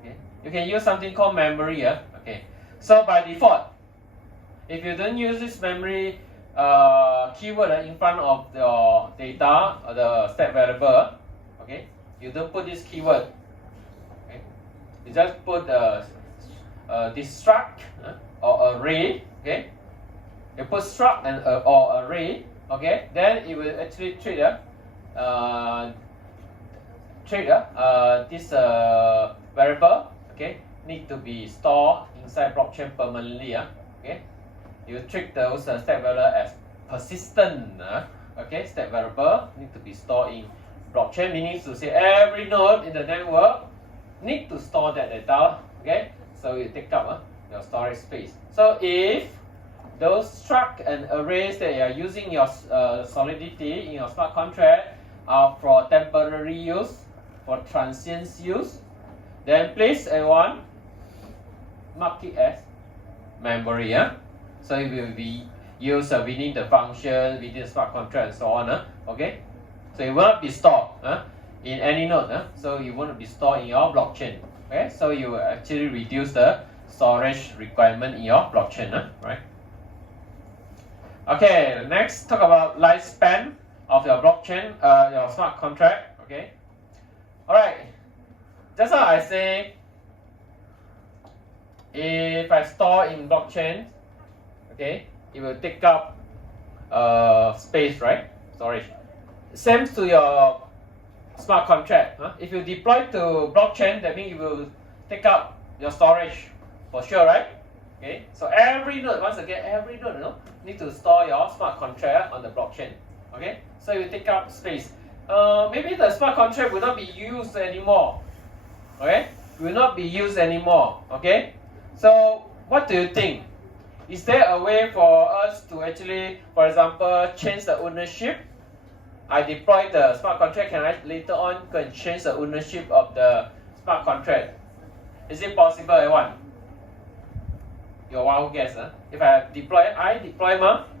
Okay, you can use something called memory. Okay, so by default, if you don't use this memory keyword in front of your data or the state variable, okay, you don't put this keyword. Okay, you just put this struct or array. Okay, you put struct and or array. Okay, then it will actually treat this variable. Okay, need to be stored inside blockchain permanently. Okay. You treat those state variable as persistent. Okay, state variable need to be stored in blockchain, meaning to say every node in the network need to store that data. Okay, so you take up your storage space. So if those struct and arrays that you are using your Solidity in your smart contract are for temporary use, for transient use, then please everyone mark it as memory. So it will be used within the function, within the smart contract, and so on. Okay, so it will not be stored in any node. So it won't be stored in your blockchain. Okay, so you will actually reduce the storage requirement in your blockchain. Right. Okay, next talk about lifespan of your blockchain, your smart contract. Okay, all right. Just how I say, if I store in blockchain, okay, it will take up space, right? Storage. Same to your smart contract. If you deploy to blockchain, that means it will take up your storage for sure, right? Okay. So every node, once again, every node, need to store your smart contract on the blockchain. Okay. So it will take up space. Maybe the smart contract will not be used anymore. Okay, will not be used anymore. Okay, so what do you think? Is there a way for us to actually, for example, change the ownership? I deploy the smart contract. Can I later on go and change the ownership of the smart contract? Is it possible, everyone? Your wild guess. If I deploy,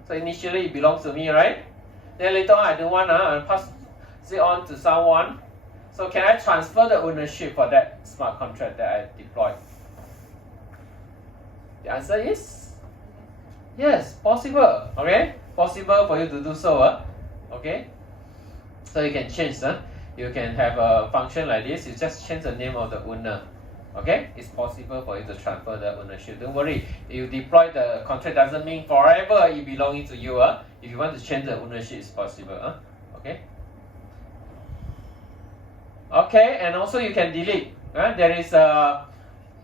so initially it belongs to me, right? Then later on I don't want, I'll pass it on to someone. So can I transfer the ownership for that smart contract that I deployed? The answer is yes, possible. Okay, possible for you to do so. Okay, so you can change. You can have a function like this. You just change the name of the owner. Okay, it's possible for you to transfer the ownership. Don't worry. You deploy the contract doesn't mean forever it belonging to you. If you want to change the ownership, it's possible. Okay. Okay, and also you can delete. There is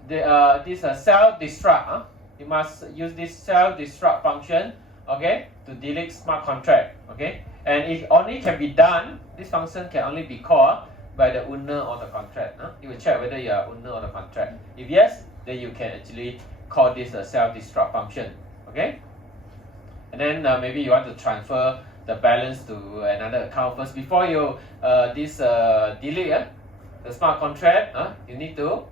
this self-destruct. You must use this self-destruct function, okay, to delete smart contract. Okay, and it only can be done. This function can only be called by the owner of the contract. You will check whether you are owner of the contract. If yes, then you can actually call this a self-destruct function. Okay, and then maybe you want to transfer the balance to another account first before you delete the smart contract. You need to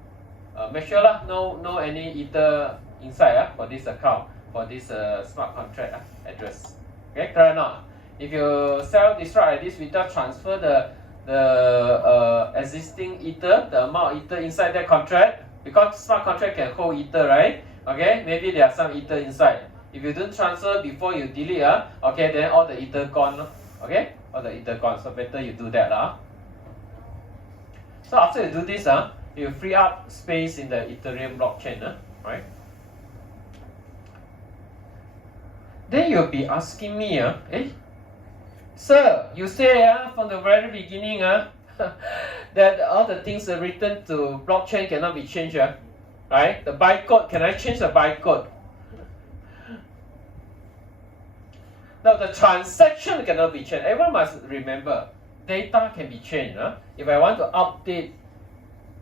make sure no any ether inside for this account, for this smart contract address. Okay, clear or not? If you self-destruct like this without transfer the existing ether, the amount of ether inside that contract, because smart contract can hold ether, right? Okay, maybe there are some ether inside. If you don't transfer before you delete, okay, then all the ether gone. Okay, all the ether gone. So better you do that. So after you do this, you free up space in the Ethereum blockchain, right? Then you'll be asking me, sir, you say from the very beginning that all the things are written to blockchain cannot be changed, right? The bytecode, can I change the bytecode? Now the transaction cannot be changed. Everyone must remember, data can be changed. If I want to update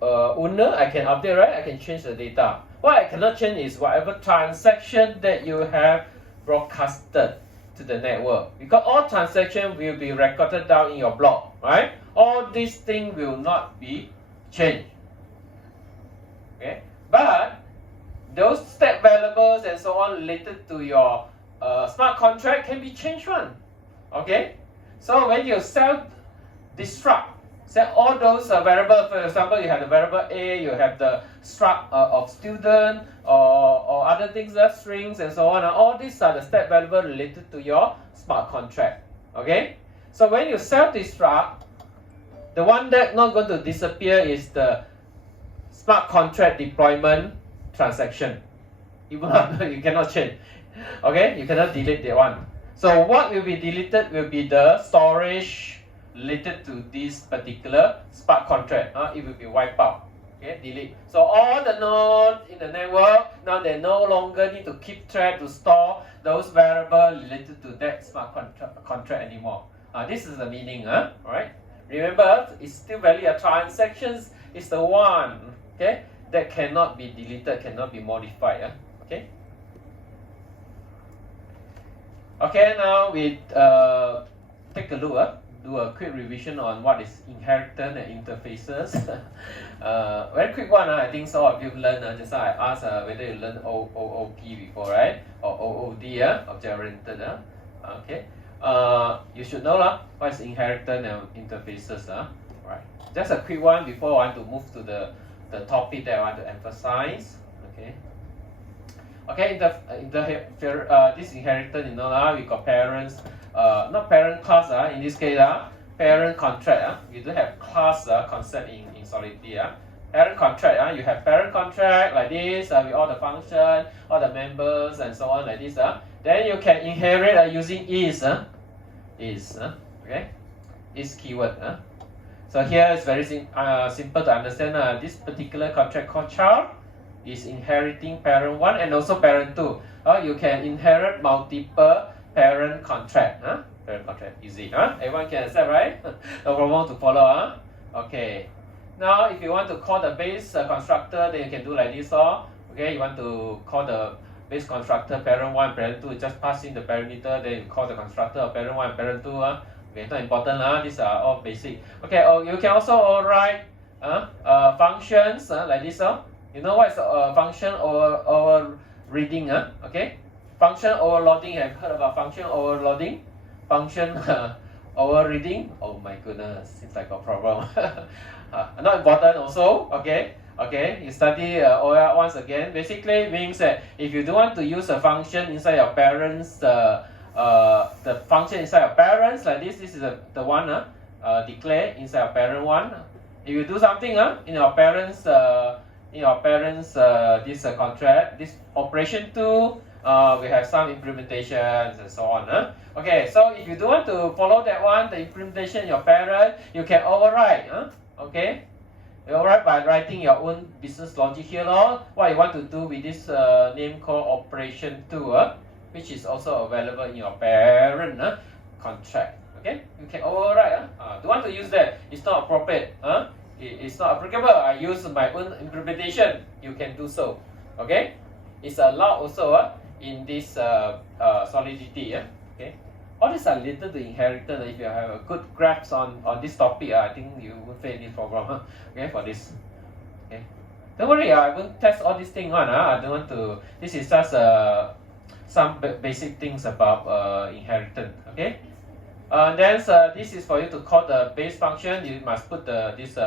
owner, I can update, right? I can change the data. What I cannot change is whatever transaction that you have broadcasted to the network. Because all transactions will be recorded down in your block, right? All these things will not be changed. Okay? But those state variables and so on related to your smart contract can be changed one. Okay? So when you self-destruct, say all those variables, for example, you have the variable A, you have the struct of student, or other things, strings and so on. All these are the state variables related to your smart contract. Okay? So when you self-destruct, the one that not going to disappear is the smart contract deployment transaction. You cannot change. Okay? You cannot delete that one. So what will be deleted will be the storage related to this particular smart contract. It will be wiped out. Okay, delete. So all the nodes in the network, now they no longer need to keep track to store those variables related to that smart contract anymore. This is the meaning. Alright. Remember, it's still valid. Transactions is the one, okay, that cannot be deleted, cannot be modified. Okay. Okay, now we take a look. do a quick revision on what is inheritance and interfaces. Very quick one, I think some of you learned. Just now I asked whether you learned OOP before, right? Or OOD, object-oriented. Okay. You should know what is inheritance and interfaces. Right. Just a quick one before I want to move to the topic that I want to emphasize. Okay. Okay, this inheritance, we got parents, not parent class, in this case, parent contract. We do have class concept in Solidity. Parent contract, you have parent contract like this, with all the function, all the members, and so on like this. Then you can inherit using is, okay, is keyword. So here it's very simple to understand. This particular contract called child is inheriting parent 1 and also parent 2. You can inherit multiple parent contract. Parent contract, easy. Everyone can accept, right? No problem to follow. Okay. Now, if you want to call the base constructor, then you can do like this. Okay, you want to call the base constructor parent 1, parent 2, just pass in the parameter, then you call the constructor of parent 1, parent 2. Okay, not important. These are all basic. Okay, you can also write functions like this. You know what is function overriding? Okay, function overloading. Have heard about function overloading? Function overriding. Oh my goodness, seems like a problem. Not important also. Okay, you study OR once again. Basically means that if you don't want to use a function inside your parents, the function inside your parents like this is the one declare inside your parent 1. If you do something in your parents this contract, this operation 2, we have some implementations and so on. Okay, so if you don't want to follow that one, the implementation in your parent, you can override. Okay, you override by writing your own business logic here. What you want to do with this name called operation 2, which is also available in your parent contract. Okay, you can override. Don't want to use that, it's not appropriate. It's not applicable. I use my own implementation. You can do so. Okay, it's allowed also in this Solidity. Okay, all these are related to inheritance. If you have a good grasp on this topic, I think you won't face any problem. Okay, for this. Okay, don't worry. I won't test all these things on. I don't want to. This is just some basic things about inheritance. Okay. Then this is for you to call the base function. You must put this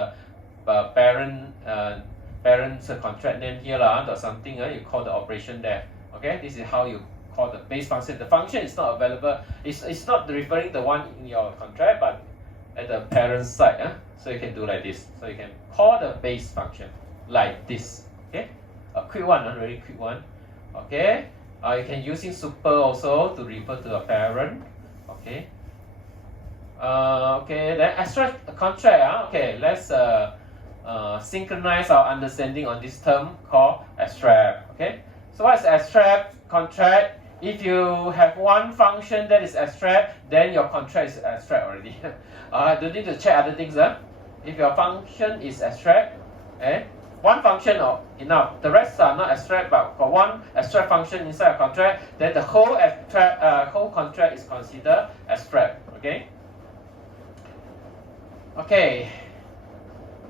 parent's contract name here or something. You call the operation there. Okay, this is how you call the base function. The function is not available. It's not referring the one in your contract, but at the parent side. So you can do like this. So you can call the base function like this. Okay, a quick one, very quick one. Okay, you can using super also to refer to the parent. Okay. Okay, then abstract contract. Okay, let's synchronize our understanding on this term called abstract. Okay, so what is abstract contract? If you have one function that is abstract, then your contract is abstract already. Don't need to check other things. If your function is abstract, one function enough. The rest are not abstract, but for one abstract function inside a contract, then the whole contract is considered abstract. Okay. Okay,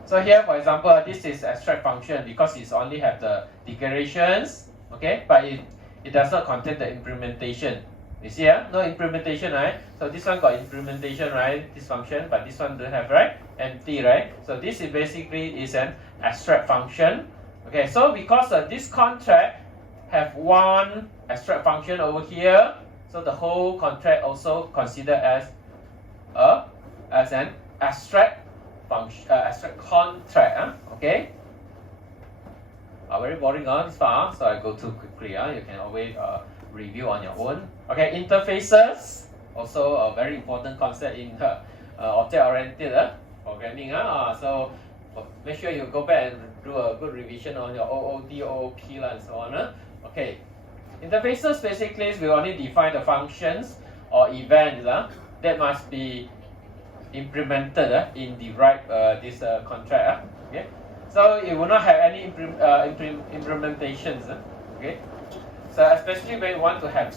so here for example, this is abstract function because it only have the declarations, okay, but it does not contain the implementation. You see, no implementation, right? So this one got implementation, right? This function, but this one don't have, right? Empty, right? So this is basically an abstract function. Okay, so because this contract have one abstract function over here, so the whole contract also considered as an abstract function, abstract contract. Okay. Very boring this far, so I go too quickly. You can always review on your own. Okay, interfaces also a very important concept in object-oriented programming. So make sure you go back and do a good revision on your OOD, OOP, and so on. Okay, interfaces basically will only define the functions or events that must be implemented in the right this contract. Okay, so it will not have any implementations. Okay, so especially when you want to have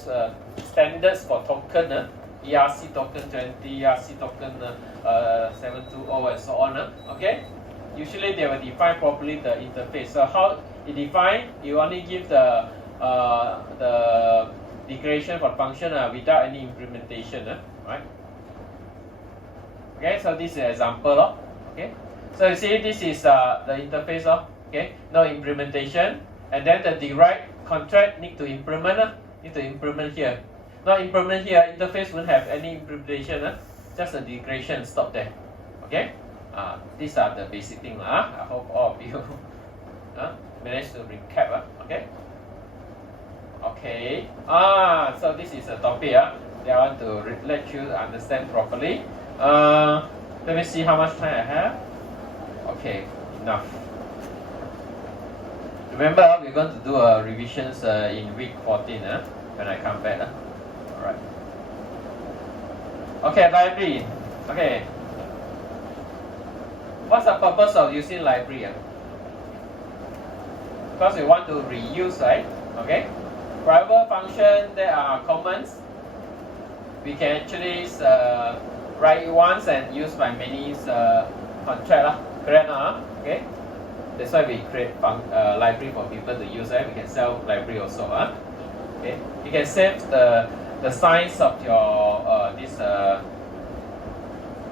standards for token ERC token 20, ERC token 720, and so on. Okay, usually they will define properly the interface. So how it define? You only give the declaration for function without any implementation, right? Okay, so this is an example. Okay, so you see this is the interface. Okay, no implementation, and then the derived contract need to implement. Need to implement here. Not implement here. Interface won't have any implementation. Just a declaration. Stop there. Okay. These are the basic things. I hope all of you managed to recap. Okay. Okay. So this is a topic that I want to let you understand properly. Let me see how much time I have. Okay, enough. Remember, we're going to do revisions in week 14 when I come back. Alright. Okay, library. Okay. What's the purpose of using library? Because we want to reuse, right? Okay. Whatever function that are commons, we can actually write once and use by many contract. Correct? Okay. That's why we create library for people to use. We can sell library also. Okay. You can save the size of your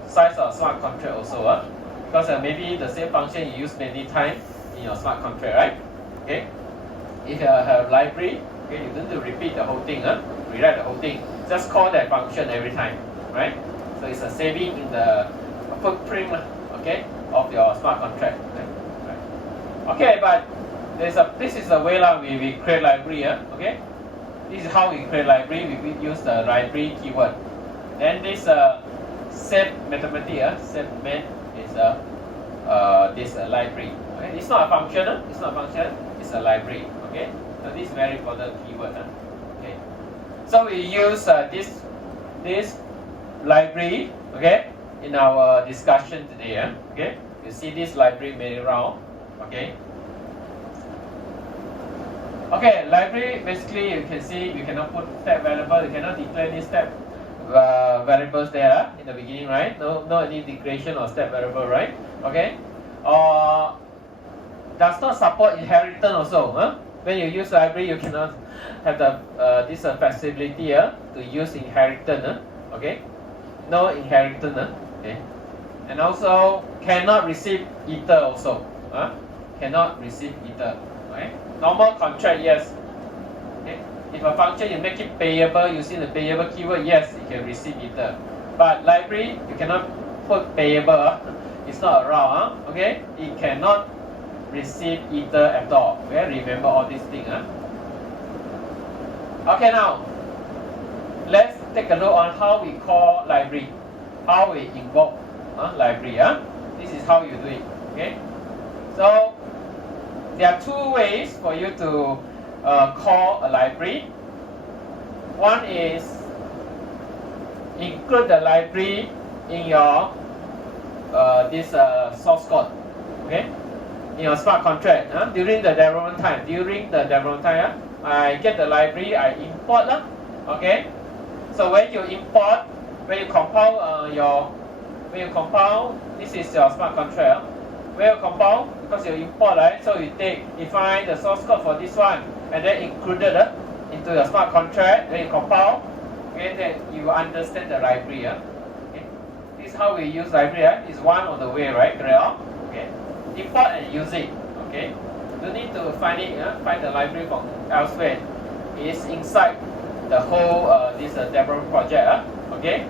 size of smart contract also. Because maybe the same function you use many times in your smart contract, right? Okay. If you have library, okay, you don't need to repeat the whole thing. Rewrite the whole thing. Just call that function every time, right? So it's a saving in the footprint, okay, of your smart contract. Right? Okay, but this is the way we create library. Okay, this is how we create library. We use the library keyword. Then this save mathematics. Save math is this library. Okay, it's not a function. It's not a function. It's a library. Okay, so this is very important keyword. Okay, so we use this library. Okay, in our discussion today. Okay, you see this library made around. Okay. Okay, library basically you can see you cannot put step variable, you cannot declare any step variables there in the beginning, right? No any declaration or step variable, right? Okay. Does not support inheritance also. When you use library, you cannot have the this flexibility to use inheritance. Okay. No inheritance. Okay. And also cannot receive ether also. Cannot receive ether. Okay? Normal contract, yes. Okay? If a function you make it payable using the payable keyword, yes, it can receive ether. But library, you cannot put payable. It's not around. Okay? It cannot receive ether at all. Okay? Remember all these things. Okay, now let's take a look on how we call library, how we invoke library. This is how you do it. Okay? So there are two ways for you to call a library. One is include the library in your this source code. Okay, in your smart contract during the development time. During the development time, I get the library, I import. Okay, so when you import, when you compile this is your smart contract. When you compile, because you import, right? So you define the source code for this one, and then included into your smart contract. When you compile, okay, then you understand the library. Okay, this is how we use library. Is one of the way, right? Correct? Okay, import and use it. Okay, you need to find it. Find the library from elsewhere. It's inside the whole this development project. Okay,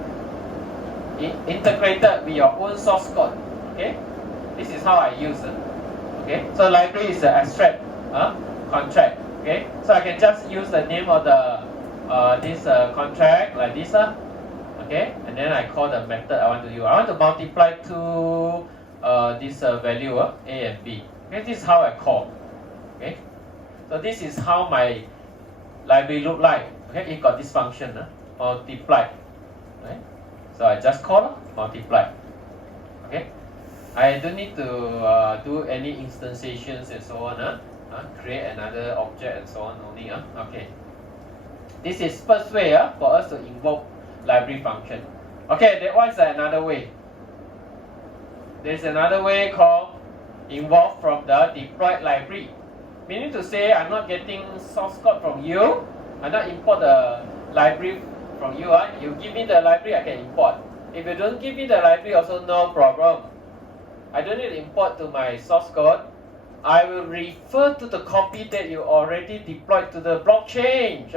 integrated with your own source code. Okay. This is how I use it. Okay, so library is the abstract contract. Okay, so I can just use the name of the this contract like this. Okay, and then I call the method I want to use. I want to multiply two this value A and B. Okay, this is how I call. Okay, so this is how my library look like. Okay, it got this function multiply. Okay, so I just call multiply. Okay. I don't need to do any instantiations and so on. Create another object and so on only. Okay. This is first way for us to invoke library function. Okay, that was another way. There's another way called involve from the deployed library. Meaning to say, I'm not getting source code from you. I not import the library from you. You give me the library, I can import. If you don't give me the library, also no problem. I don't need to import to my source code. I will refer to the copy that you already deployed to the blockchain.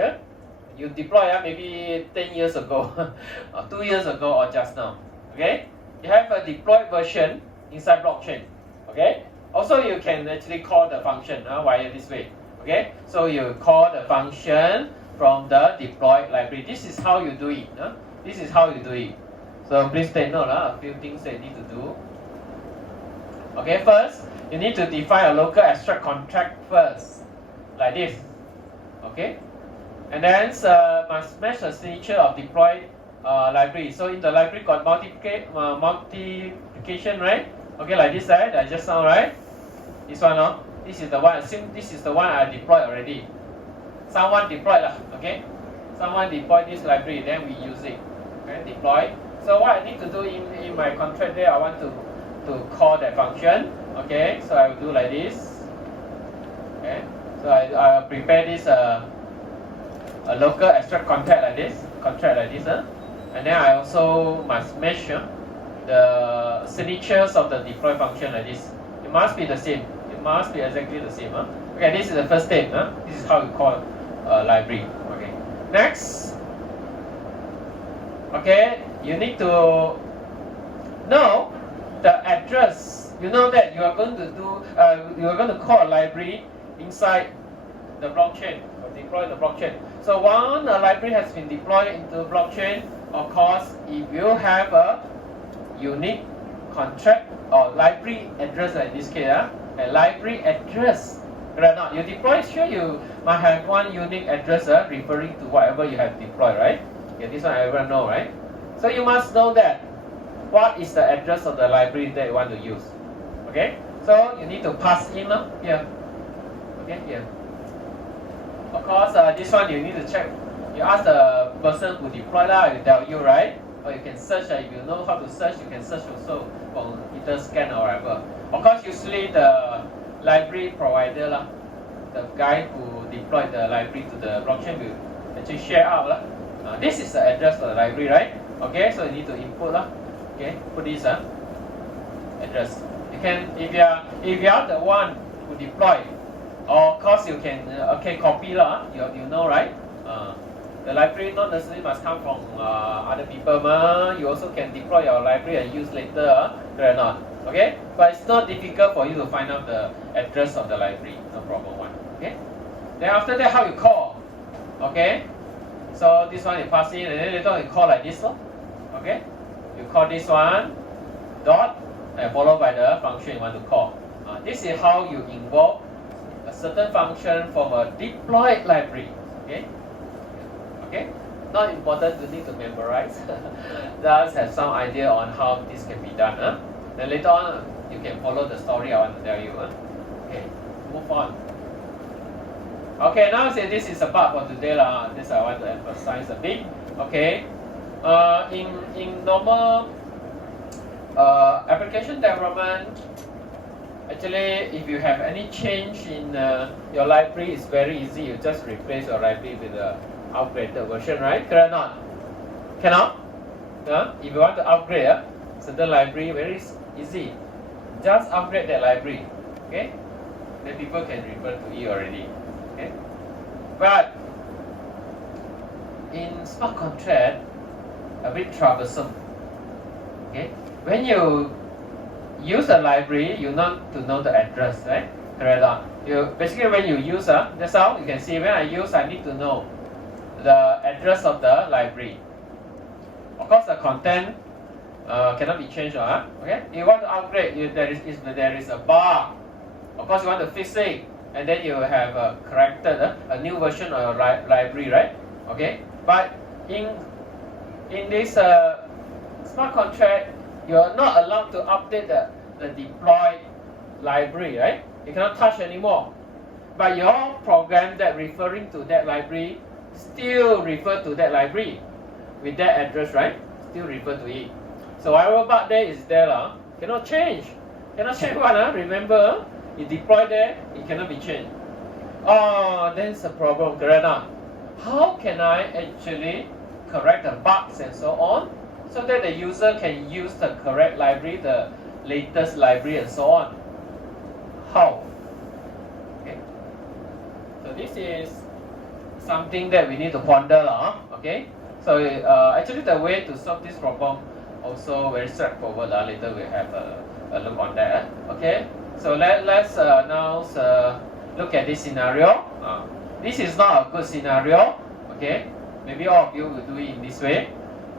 You deploy maybe 10 years ago, or 2 years ago, or just now. Okay? You have a deployed version inside blockchain. Okay? Also, you can actually call the function via this way. Okay? So you call the function from the deployed library. This is how you do it. This is how you do it. So please take note a few things that you need to do. Okay, first, you need to define a local abstract contract first, like this. Okay? And then must match the signature of deployed library. So in the library got multiplication, right? Okay, like this side, I just now, right? This one, this is the one. Assume this is the one I deployed already. Someone deployed, okay? Someone deployed this library, then we use it. Okay, deploy. So what I need to do in my contract there, I want to call that function. Okay, so I will do like this. Okay, so I prepare this a local abstract contract like this, and then I also must measure the signatures of the deploy function like this. It must be the same. It must be exactly the same. Okay, this is the first step. This is how you call a library. Okay, next. Okay, you need to know the address. You know that you are going to call a library inside the blockchain or deploy the blockchain. So once a library has been deployed into blockchain, of course, if you have a unique contract or library address, in this case, a library address. Right now, you deploy, sure you must have one unique address referring to whatever you have deployed, right? Okay, this one everyone know, right? So you must know that what is the address of the library that you want to use. Okay, so you need to pass in here. Okay, here. Of course, this one you need to check. You ask the person who deployed will tell you, right? Or you can search. If you know how to search, you can search also from either scan or whatever. Of course, usually the library provider, the guy who deployed the library to the blockchain will actually share out. This is the address of the library, right? Okay, so you need to input. Okay, put this address. You can, if you are the one who deploy, of course you can copy you know, right? The library not necessarily must come from other people. You also can deploy your library and use later. Or not. Okay, but it's not difficult for you to find out the address of the library. No problem one. Okay. Then after that, how you call? Okay. So this one you pass in, and then later on you call like this. Okay. You call this one dot and followed by the function you want to call. This is how you invoke a certain function from a deployed library. Okay. Okay. Not important to need to memorize. Just have some idea on how this can be done. Then later on you can follow the story I want to tell you. Okay. Move on. Okay. Now say this is a part for today This I want to emphasize a bit. Okay. In normal application development, actually, if you have any change in your library, it's very easy. You just replace your library with the upgraded version, right? Correct or not? Cannot? If you want to upgrade certain library, very easy. Just upgrade that library. Okay? Then people can refer to it already. Okay? But in smart contract, a bit troublesome. Okay? When you use a library, you need to know the address, right? Correct. Basically, when you use, that's how you can see. When I use, I need to know the address of the library. Of course, the content cannot be changed. Okay. You want to upgrade, there is a bug. Of course, you want to fix it, and then you have corrected a new version of your library, right? Okay. But in this smart contract, you are not allowed to update the deployed library, right? You cannot touch anymore. But your program that referring to that library still refer to that library. with that address, right? Still refer to it. So whatever bug there is there, cannot change. Cannot change one, remember, you deploy there, it cannot be changed. Oh, that's a problem, correct now? How can I actually correct the bugs and so on, so that the user can use the correct library, the latest library and so on? How? Okay. So this is something that we need to ponder, okay? So actually the way to solve this problem also very straightforward. Later we have a look on that. Okay. So let's now look at this scenario. This is not a good scenario. Okay. Maybe all of you will do it in this way.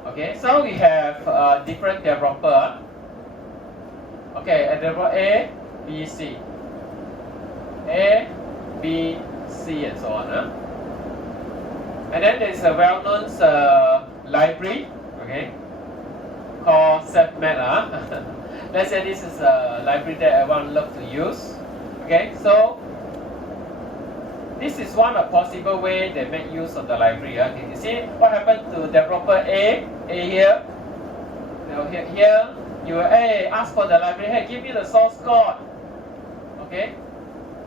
Okay. So we have different developer. Okay. Developer A, B, C. A, B, C, and so on. And then there's a well-known library, okay, called SafeMat. Let's say this is a library that everyone loves to use. Okay, so this is one of possible way they make use of the library. Okay, you see what happened to developer A here. Here you ask for the library. Hey, give me the source code. Okay,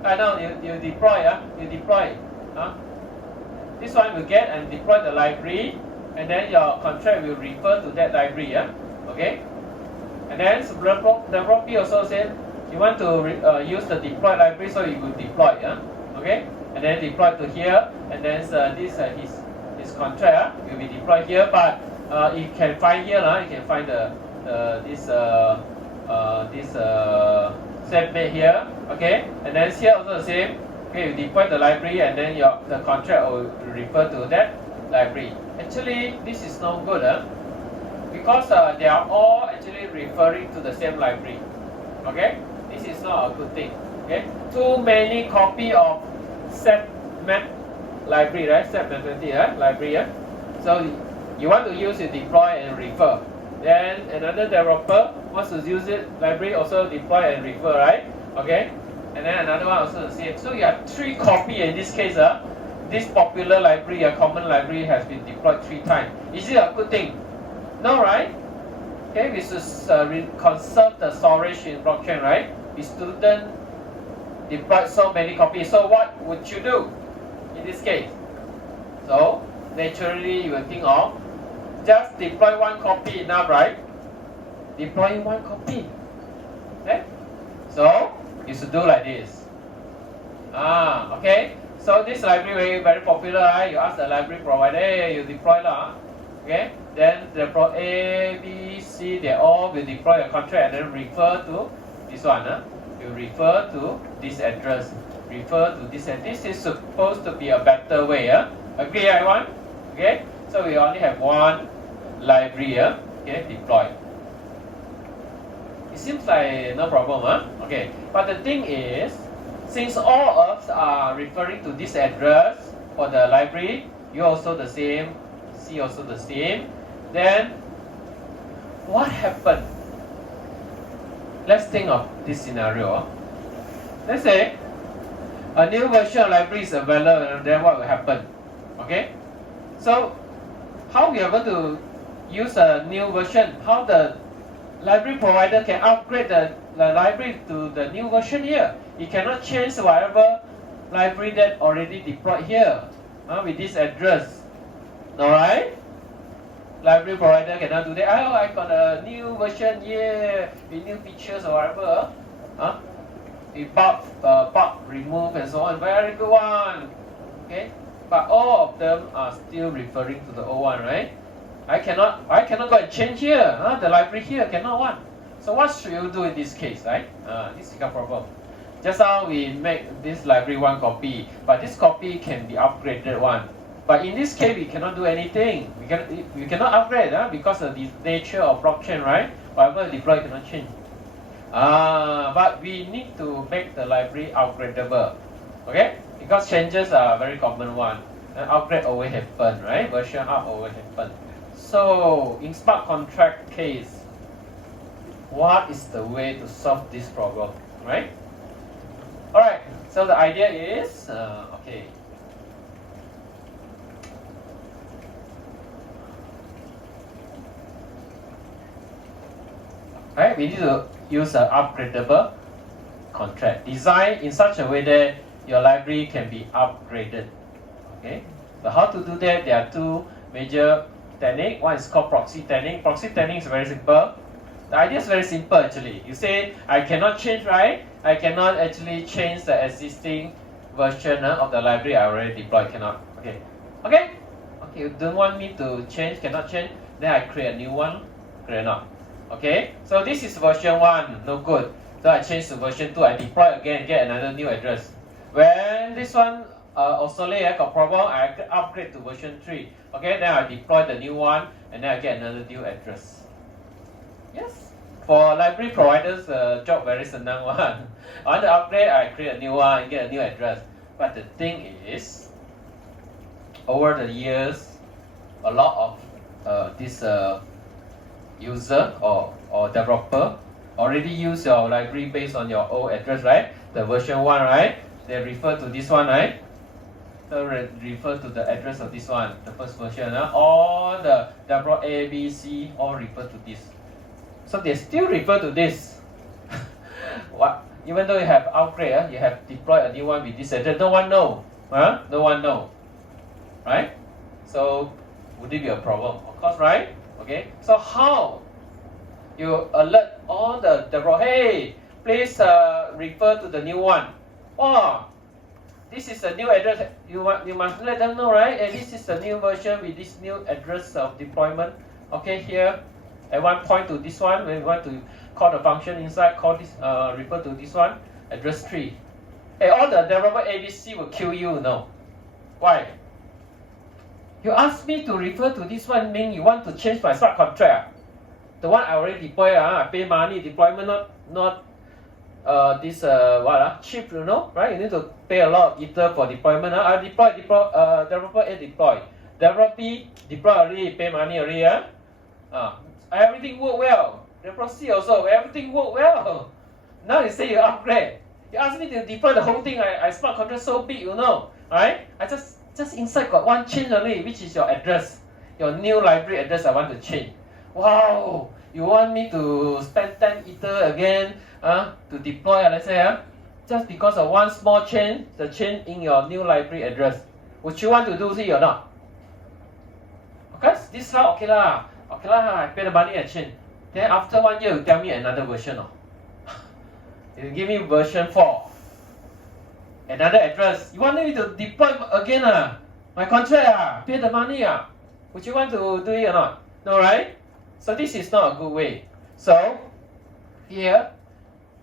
now you deploy. This one will get and deploy the library, and then your contract will refer to that library. Okay. And then developer B also said you want to use the deploy library, so you will deploy. Okay. And then deploy to here, and then his contract will be deployed here. But you can find here, you can find this SafeMat here. Okay. And then here also the same. Okay, you deploy the library, and then the contract will refer to that library. Actually, this is no good, because they are all actually referring to the same library. Okay, this is not a good thing. Okay, too many copy of SafeMat library, right? SafeMat library. So you want to use it, deploy and refer. Then another developer wants to use it, library also deploy and refer, right? Okay. And then another one also the same. So you have 3 copies in this case. This popular library, a common library, has been deployed 3 times. Is it a good thing? No, right? Okay, we should conserve the storage in blockchain, right? We shouldn't deploy so many copies. So what would you do in this case? So naturally you will think of just deploy 1 copy enough, right? Deploying 1 copy. Okay? So you should do like this. Okay. So this library very popular, right? You ask the library provider, hey, you deploy lah. Okay. Then the A, B, C, they all will deploy a contract and then refer to this one. You refer to this address. Refer to this, and this is supposed to be a better way. Agree, everyone? Okay. So we only have 1 library here. Okay, deploy. It seems like no problem, Okay. But the thing is, since all of us are referring to this address for the library, you also the same, C also the same, then what happened? Let's think of this scenario. Let's say a new version of library is available, and then what will happen? Okay. So how we are going to use a new version? How the library provider can upgrade the library to the new version here? It cannot change whatever library that already deployed here with this address. Alright? Library provider cannot do that. Oh, I got a new version here with new features or whatever. With bug remove and so on. Very good one. Okay? But all of them are still referring to the old one, right? I cannot go and change here. The library here cannot one. So what should you do in this case, right? This is a problem. Just now we make this library 1 copy, but this copy can be upgraded one. But in this case, we cannot do anything. We cannot upgrade because of the nature of blockchain, right? Whatever deploy cannot change. But we need to make the library upgradable, okay? Because changes are a very common one. And upgrade always happen, right? Version up always happen. So in smart contract case, what is the way to solve this problem, right? All right. So the idea is, okay. right? We need to use an upgradable contract. Design in such a way that your library can be upgraded. Okay. So how to do that? There are two major techniques. One is called proxy technique. Proxy technique is very simple. The idea is very simple actually. You say I cannot change, right? I cannot actually change the existing version of the library I already deployed. Cannot. Okay. Okay. Okay. You don't want me to change, cannot change. Then I create a new one. Create not. Okay. So this is version 1. No good. So I change to version 2. I deploy again, get another new address. When this one obsolete, got problem, I upgrade to version 3. Okay. Then I deploy the new one, and then I get another new address. Yes. For library providers, job very senang one. I want to upgrade, I create a new one, get a new address. But the thing is, over the years, a lot of this user or developer already use your library based on your old address, right? The version 1, right? They refer to this one, right? So refer to the address of this one, the first version. All the developer A, B, C all refer to this. So they still refer to this. What? Even though you have upgrade, you have deployed a new one with this address, no one know. No one know. Right? So would it be a problem? Of course, right? Okay. So how you alert all the developer, hey, please refer to the new one. Oh, this is a new address. You must let them know, right? And this is the new version with this new address of deployment. Okay, here. At one point to this one, when we want to call the function inside, call this, refer to this one, address 3. Hey, all the developer ABC will kill you, no? Why? You ask me to refer to this one, mean you want to change my smart contract. The one I already deploy, I pay money, deployment not this cheap, you know, right? You need to pay a lot of ether for deployment. I deploy, developer A deploy. Developer B deploy already, pay money already. Everything work well. Developer C also, everything work well. Now you say you upgrade. You ask me to deploy the whole thing. I smart contract so big, you know, right? I just inside got one change only, which is your address, your new library address. I want to change. Wow, you want me to spend 10 ether again, to deploy, let's say, just because of one small change, the change in your new library address. Would you want to do it or not? Okay, this one okay lah. Okay lah, I pay the money and change. Then after 1 year, you tell me another version. You give me version 4. Another address. You want me to deploy again? My contract, pay the money. Would you want to do it or not? No, right? So this is not a good way. So here,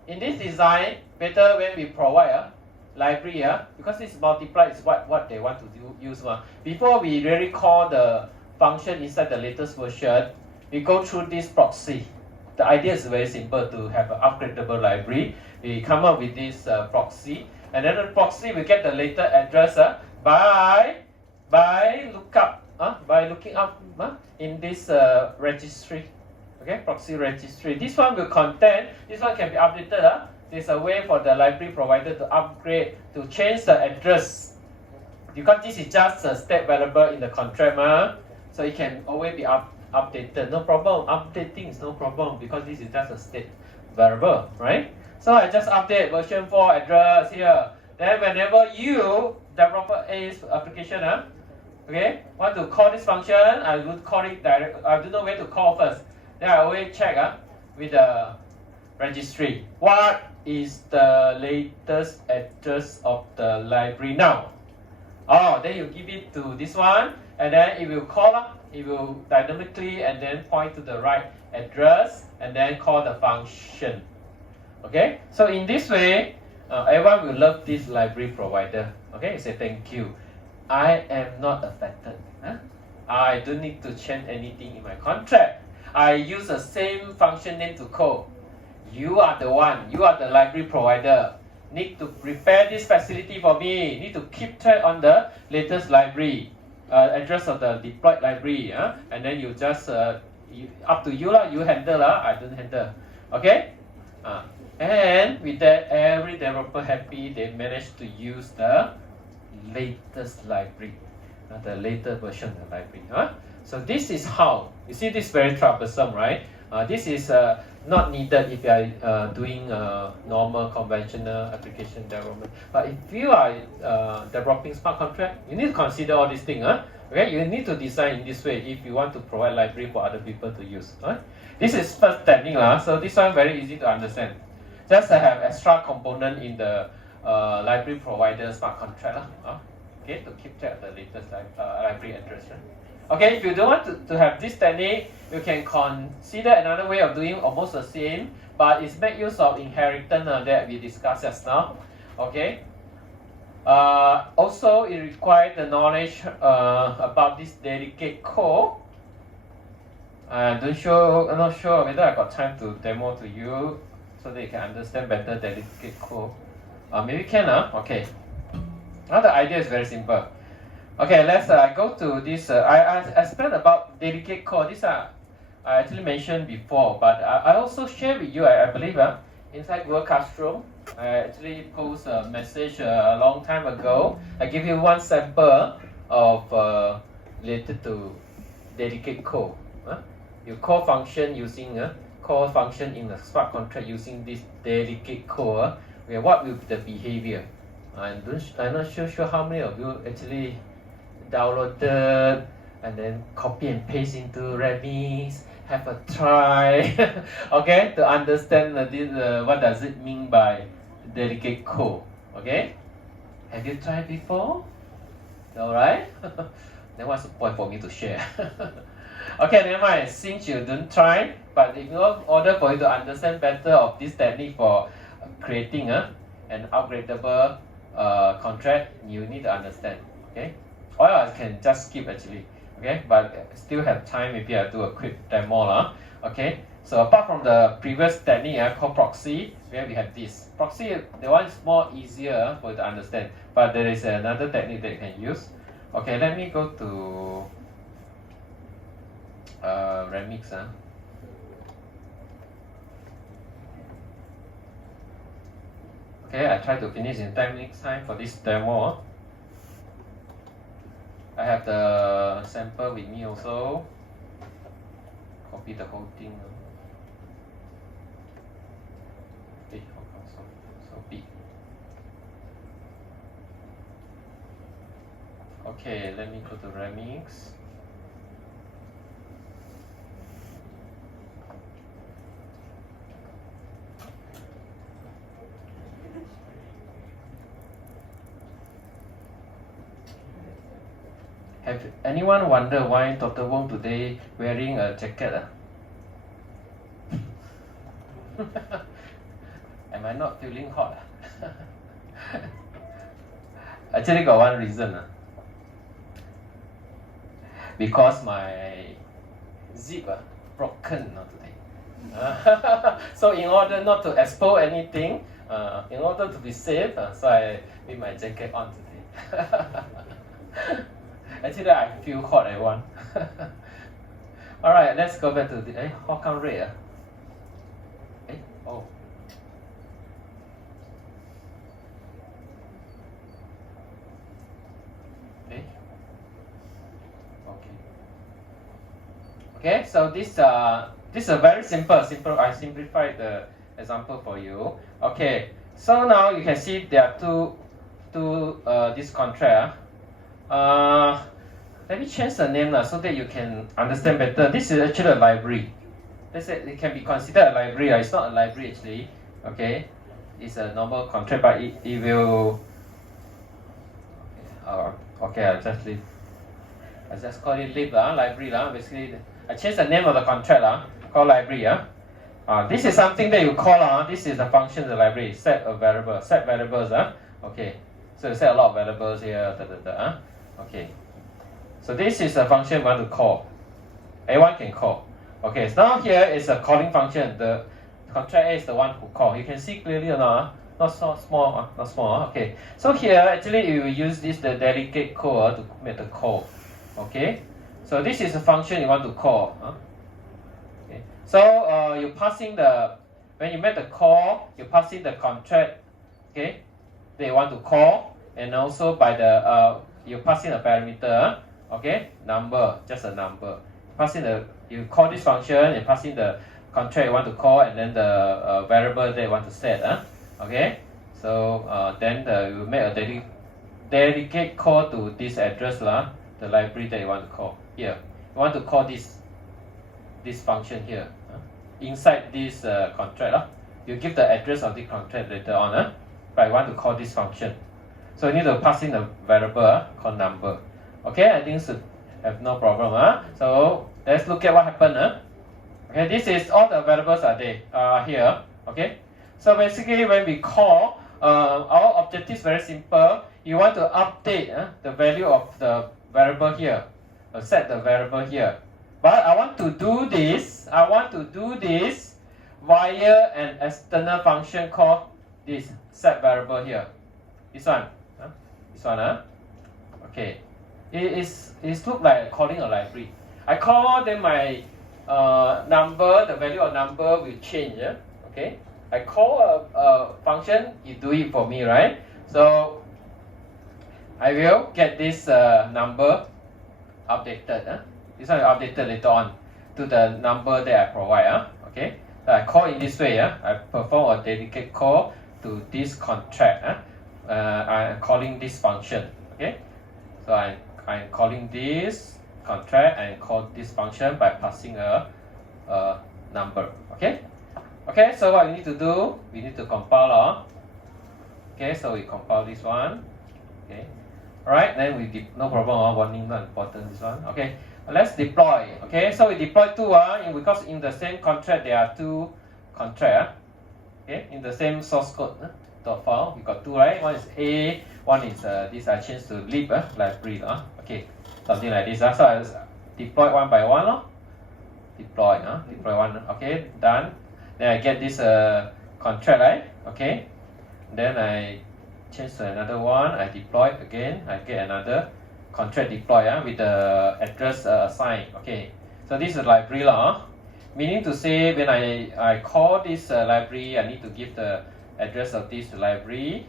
in this design, better when we provide a library, because this multiply is what they want to use. Before we really call the function inside the latest version, we go through this proxy. The idea is very simple to have an upgradable library. We come up with this proxy, and then the proxy we get the later address by looking up in this registry. Okay, proxy registry. This one will contain. This one can be updated. There's a way for the library provider to upgrade, to change the address, because this is just a state variable in the contract. So it can always be updated. No problem. Updating is no problem because this is just a state variable, right? So I just update version 4 address here. Then whenever you developer A's application, okay, want to call this function, I would call it direct. I don't know where to call first. Then I always check with the registry. What is the latest address of the library now? Oh, then you give it to this one, and then it will call it will dynamically and then point to the right address and then call the function. Okay, so in this way, everyone will love this library provider. Okay, say thank you. I am not affected. I don't need to change anything in my contract. I use the same function name to code. You are the one. You are the library provider. Need to prepare this facility for me. Need to keep track on the latest library address of the deployed library. And then you just up to you lah. You handle I don't handle. Okay. And with that, every developer happy. They managed to use the latest library, the latest version of the library. So this is how you see this very troublesome, right? This is not needed if you are doing normal conventional application development. But if you are developing smart contract, you need to consider all these things. Okay, you need to design in this way if you want to provide library for other people to use. This is first technique, so this one very easy to understand. Just have extra component in the library provider smart contract. Okay, to keep track of the latest library address. Okay, if you don't want to have this technique, you can consider another way of doing almost the same, but it's make use of inheritance that we discussed just now. Okay. Also, it requires the knowledge about this delicate code. I'm not sure whether I got time to demo to you so that you can understand better delicate code. Maybe can, okay. Now the idea is very simple. Okay, let's go to this. I explained about delicate code. This I actually mentioned before, but I also share with you, I believe, inside Google Classroom. I actually post a message a long time ago. I give you one sample of related to delicate code. You call function using call function in a smart contract using this delicate code. What will be the behavior? I'm not sure how many of you actually downloaded and then copy and paste into Remix, have a try, okay, to understand what does it mean by delicate code. Okay, have you tried before? All right. Then what's the point for me to share? Okay, never mind. Since you don't try, but in order for you to understand better of this technique for creating an upgradable contract, you need to understand. Okay. Or I can just skip actually, okay, but still have time. Maybe I'll do a quick demo. Okay, so apart from the previous technique called proxy, where we have this proxy, the one is more easier for you to understand, but there is another technique that you can use. Okay, let me go to Remix. Okay, I try to finish in 10 minutes time for this demo. I have the sample with me also. Copy the whole thing. Okay, how come so big? Okay, let me go to Remix. Have anyone wonder why Dr. Wong today wearing a jacket? Am I not feeling hot? Actually got one reason. Because my zip broken today. So in order not to expose anything, in order to be safe, so I leave my jacket on today. Actually, I feel hot at one. Alright, let's go back to the. How come red? Oh. Okay. Okay, so this is a very simple. I simplified the example for you. Okay, so now you can see there are two this contract. Let me change the name so that you can understand better. This is actually a library. It can be considered a library. It's not a library actually. Okay, it's a normal contract, but it will. Okay, I just call it lib library Basically, I changed the name of the contract called library This is something that you call this is a function of the library. Set a variable. Set variables Okay, so you set a lot of variables here. Okay, so this is a function we want to call. Anyone can call. Okay, so now here is a calling function. The contract A is the one who call. You can see clearly or not? Not so small, not small. Okay, so here actually you will use the delegate code to make the call. Okay, so this is a function you want to call. Okay, so you passing when you make the call, you passing the contract. Okay, they want to call, and also by the you pass in a parameter, okay, number, just a number. You call this function and pass in the contract you want to call, and then the variable that you want to set. Okay, so then you make a dedicate call to this address the library that you want to call. Here, you want to call this function here inside this contract. You give the address of the contract later on, but I want to call this function. So you need to pass in a variable called number. Okay, I think should have no problem. So let's look at what happened. Okay, this is all the variables are there here. Okay, so basically when we call, our objective is very simple. You want to update the value of the variable here, set the variable here. But I want to do this via an external function called this set variable here. This one. Okay. It looks like calling a library. I call, then my number, the value of number will change. Okay. I call a function, you do it for me, right? So I will get this number updated. This one is updated later on to the number that I provide. Okay. So I call in this way. I perform a dedicated call to this contract. I'm calling this function. Okay. So I'm calling this contract and call this function by passing a number. Okay. Okay. So what we need to do? We need to compile. Okay. So we compile this one. Okay. Alright. Then we no problem. Warning not important. This one. Okay. Let's deploy. Okay, so we deploy two because in the same contract there are two contracts. Okay, in the same source code file we got two, right? One is A, one is this I changed to lib library. Okay, something like this. So I deploy one by one. Deploy one. Okay, done. Then I get this contract, right? Okay, then I change to another one. I deploy again. I get another contract deploy with the address assigned. Okay, so this is library meaning to say when I call this library, I need to give the address of this library,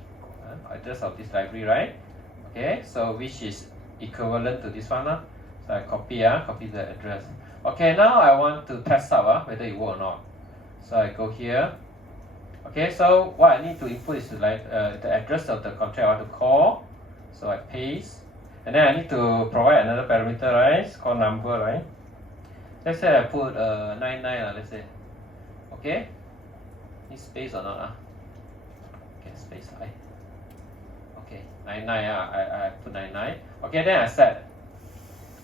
right? Okay, so which is equivalent to this one. So I copy the address. Okay, now I want to test out whether it work or not. So I go here. Okay, so what I need to input is the address of the contract I want to call. So I paste. And then I need to provide another parameter, right? It's called number, right? Let's say I put 99, let's say. Okay? Need space or not? Okay, space I. Okay, 99, I put 99. Okay, then I set.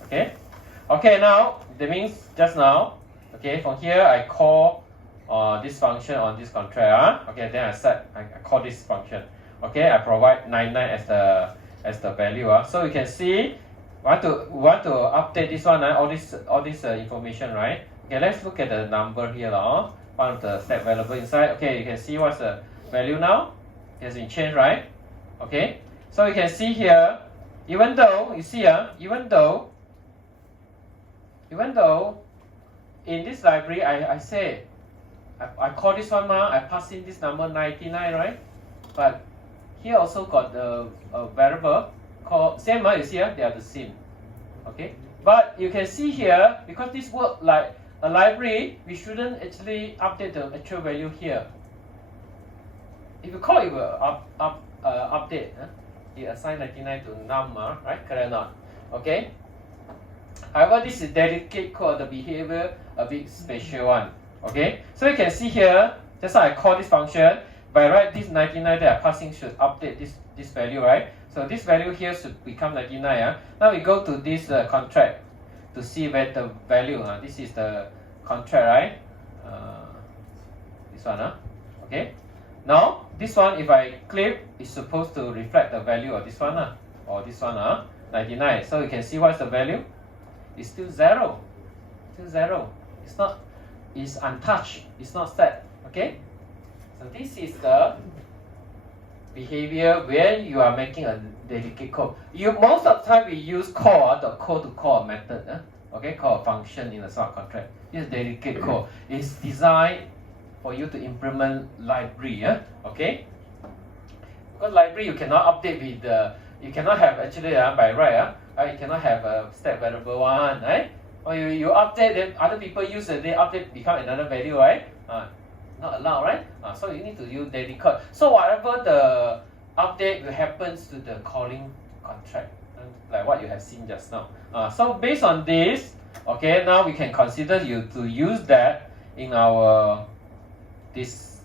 Okay? Okay, now, that means just now, okay, from here I call this function on this contract. Okay, then I call this function. Okay, I provide 99 as the value. So you can see want to update this one, all this information, right? Okay, let's look at the number here. One of the step variable inside. Okay, you can see what's the value now. It has been changed, right? Okay, so you can see here, even though in this library I say I call this one I pass in this number 99, right? But here also got the variable called same. You see they are the same. Okay, but you can see here, because this work like a library, we shouldn't actually update the actual value here. If you call it will update, you assign 99 to num, right? Correct or not? Okay. However, this is dedicated code. The behavior a bit special one. Okay, so you can see here, just like I call this function. By right, this 99 that I'm passing should update this value, right? So this value here should become 99. Now we go to this contract to see where the value. This is the contract, right? This one. Okay. Now this one, if I click, it's supposed to reflect the value of this one, or this one, 99. So you can see what's the value. It's still 0. Still 0. It's untouched. It's not set. Okay. So this is the behavior where you are making a dedicated code. Most of the time we use call, the call to call a method. Okay, call a function in a smart contract. This is dedicated code. It's designed for you to implement library. Okay. Because library you cannot update with the. You cannot have actually by right. You cannot have a step variable one, right? or you update, then other people use and they update become another value, right? Not allowed, right? So you need to use dedicate. So whatever the update will happens to the calling contract, like what you have seen just now. So based on this, okay, now we can consider you to use that in our this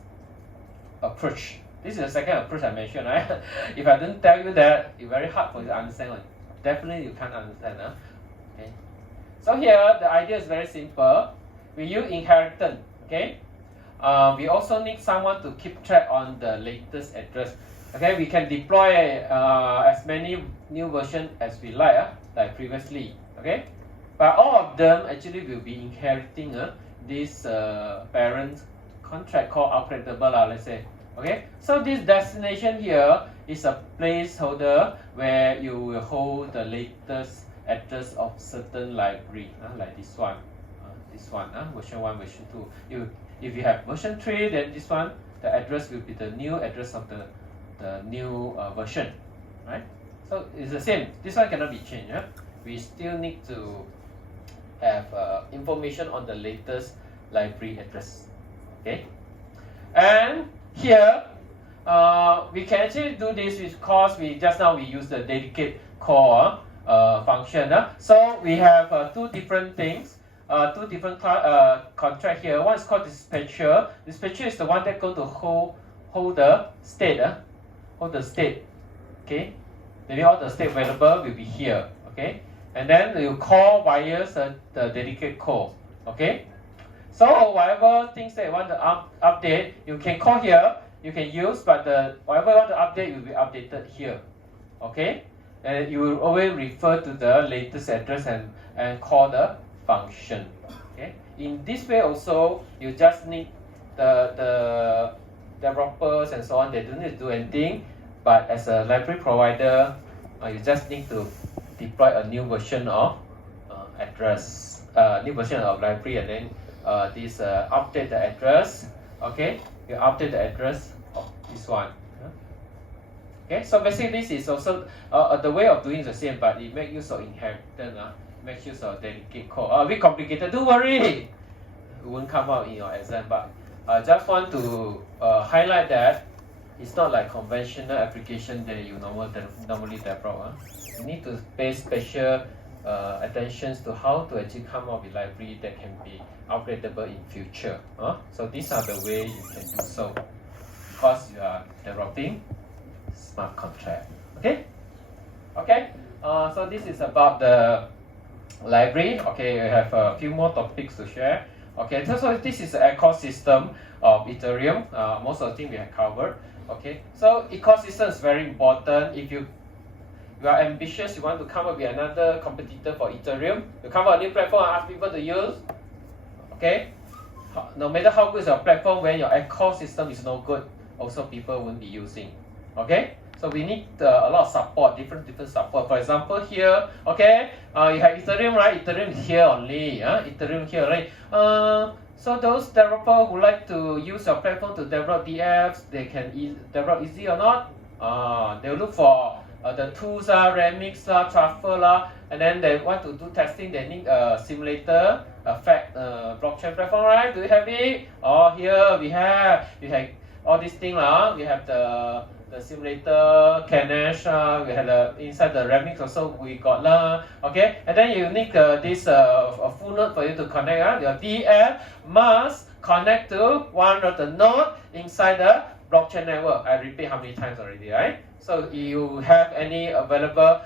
approach. This is the second approach I mentioned, right? If I don't tell you that, it's very hard for you to understand. Definitely you can't understand. Okay. So here the idea is very simple. We use inheritance. Okay. We also need someone to keep track on the latest address. Okay, we can deploy as many new versions as we like previously. Okay, but all of them actually will be inheriting this parent contract called upgradable, let's say. Okay, so this destination here is a placeholder where you will hold the latest address of certain library, like this one, version 1, version 2. If you have version 3, then this one, the address will be the new address of the new version, right? So it's the same. This one cannot be changed. We still need to have information on the latest library address. Okay, and here we can actually do this because we use the dedicate call function. So we have two different things. Two different contract here. One is called dispatcher. Dispatcher is the one that's going to hold the state. Hold the state. Okay. Maybe all the state available will be here. Okay. And then you call via the dedicate call. Okay. So whatever things that you want to update, you can call here. You can use, but whatever you want to update will be updated here. Okay. And you will always refer to the latest address and call the function. Okay. In this way also, you just need the developers and so on. They don't need to do anything, but as a library provider, you just need to deploy a new version of address, new version of library, and then this update the address. Okay, you update the address of this one. Okay, so basically this is also the way of doing the same, but it makes use of inheritance. Make use of dedicate call. A bit complicated. Don't worry, it won't come out in your exam. But I just want to highlight that it's not like conventional application that you normally develop. You need to pay special attentions to how to actually come up with library that can be upgradable in future. So these are the way you can do so because you are developing smart contract. Okay. Okay. So this is about the library. Okay, we have a few more topics to share. Okay, so this is the ecosystem of Ethereum. Most of the things we have covered. Okay, so ecosystem is very important. If you are ambitious, you want to come up with another competitor for Ethereum, you come up with a new platform and ask people to use. Okay, no matter how good is your platform, when your ecosystem is no good, also people won't be using. Okay. So we need a lot of support, different support. For example, here, okay, you have Ethereum, right? Ethereum is here only, Ethereum here, right? So those developers who like to use your platform to develop DFs, they can develop easy or not? They'll look for the tools, remix, truffle, and then they want to do testing. They need a simulator, blockchain platform, right? Do you have it? Oh, here we have all these things, we have the simulator, Cache, we have the inside the remix also we got okay, and then you need this a full node for you to connect. Your DF must connect to one of the node inside the blockchain network. I repeat how many times already, right? So you have any available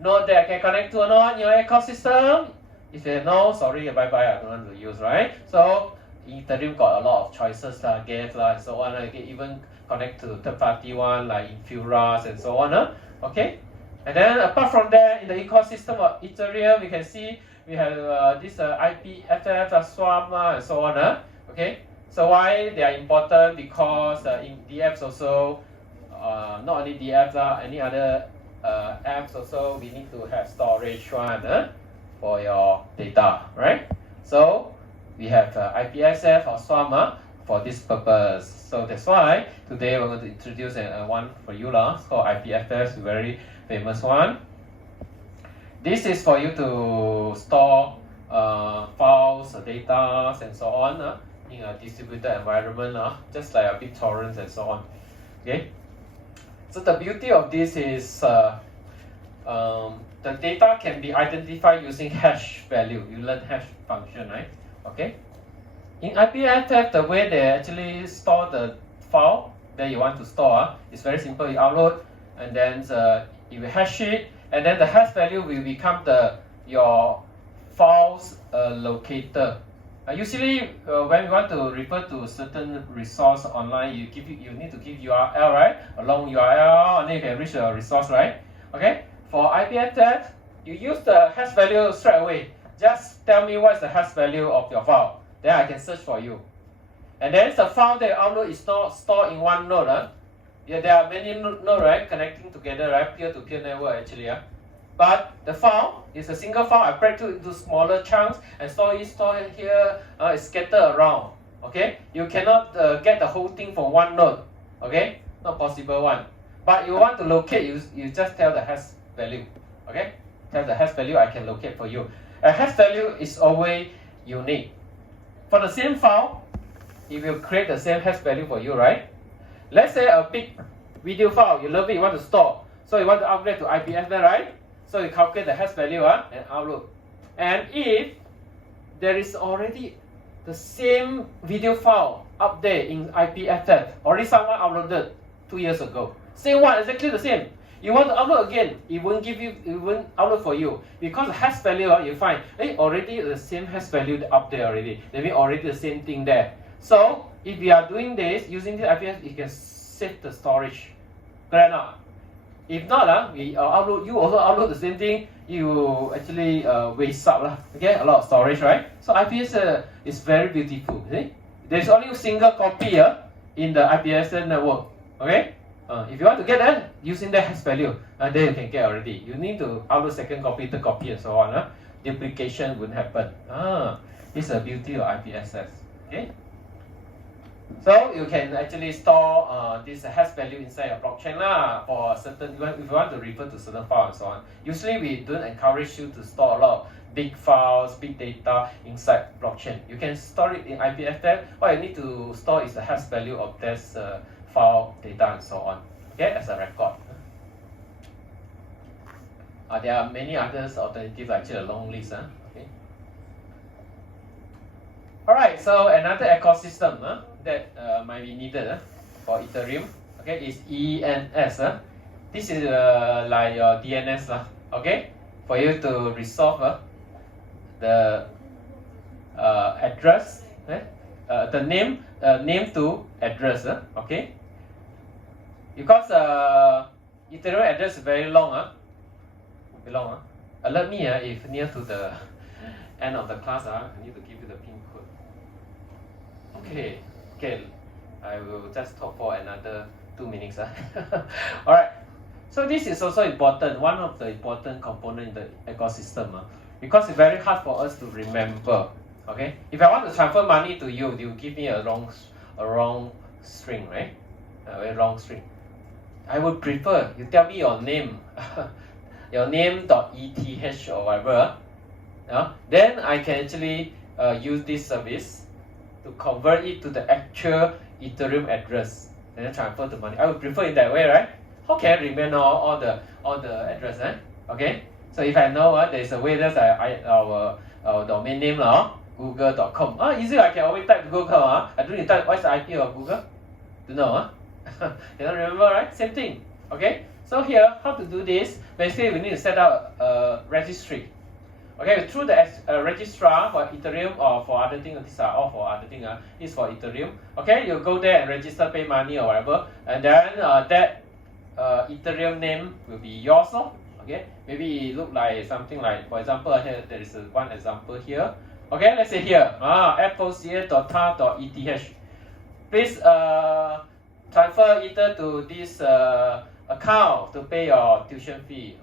node that can connect to or not in your ecosystem? If you know, sorry, bye bye, I don't want to use, right? So Ethereum got a lot of choices, Geth, and so on. You can even connect to third-party one like Infuras and so on. Okay, and then apart from that, in the ecosystem of Ethereum, you can see we have this IPFF, Swap, and so on. Okay, so why they are important? Because in DFs also, not only DFs, any other apps also, we need to have storage one for your data, right? So we have IPSF or Swap for this purpose. So that's why today we're going to introduce one for you. It's called IPFS, very famous one. This is for you to store files, data, and so on in a distributed environment, just like a BitTorrent and so on. Okay. So the beauty of this is the data can be identified using hash value. You learn hash function, right? Okay. In IPFF, the way they actually store the file that you want to store is very simple. You upload, and then you hash it, and then the hash value will become your files locator. Usually, when you want to refer to a certain resource online, you need to give URL, right? A long URL, and then you can reach a resource, right? Okay. For IPFF, you use the hash value straight away. Just tell me what's the hash value of your file. Then I can search for you. And then the file that you upload is not stored in one node. Yeah, there are many nodes, right, connecting together, right? Peer-to-peer network actually. But the file is a single file. I break it into smaller chunks and store it here. It's scattered around. Okay, you cannot get the whole thing from one node. Okay, not possible one. But you want to locate, you just tell the hash value. Okay, tell the hash value, I can locate for you. A hash value is always unique. For the same file, it will create the same hash value for you, right? Let's say a big video file, you love it, you want to store. So you want to upgrade to IPFF, right? So you calculate the hash value and upload. And if there is already the same video file up there in IPFF, already someone uploaded 2 years ago. Same one, exactly the same. You want to upload again, it won't upload for you. Because the hash value, you find, already the same hash value up there already. That means already the same thing there. So, if you are doing this, using this IPFF, you can save the storage. Correct or not? If not, you also upload the same thing, you actually waste up. Okay, a lot of storage, right? So IPFF is very beautiful. See? There's only a single copy in the IPFF network. Okay? If you want to get that, using the hash value, then you can get already. You need to upload second copy, third copy, and so on. Duplication wouldn't happen. It's the beauty of IPFF. Okay. So you can actually store this hash value inside your blockchain for certain. If you want to refer to certain files and so on. Usually we don't encourage you to store a lot of big files, big data inside blockchain. You can store it in IPFF. What you need to store is the hash value of this file, data, and so on. Okay, as a record. There are many others alternatives, actually a long list. Okay. Alright, so another ecosystem that might be needed for Ethereum, okay, is ENS. This is like your DNS, okay, for you to resolve the address, the name to address, okay. Because Ethereum address is very long, Alert me if near to the end of the class, I need to give you the pin code. Okay, I will just talk for another 2 minutes. Alright, so this is also important, one of the important components in the ecosystem, because it's very hard for us to remember. Okay, if I want to transfer money to you, you give me a wrong string, right? A very long string. I would prefer you tell me your name, your name.eth or whatever. Then I can actually use this service to convert it to the actual Ethereum address and then transfer the money. I would prefer it that way, right? How can I remember all the address? Okay, so if I know there's a way that's our domain name google.com. Easy, I can always type Google. I don't need to type what's the IP of Google. To know, you don't remember, right? Same thing. Okay, so here, how to do this? Basically, we need to set up a registry. Okay, through the registrar for Ethereum or for other things, these are all for other things. It's for Ethereum. Okay, you go there and register, pay money or whatever, and then that Ethereum name will be yours. Okay, maybe it look like something like, for example, here there is one example here. Okay, let's say here, foca.tar.eth. Please transfer Ether to this account to pay your tuition fee.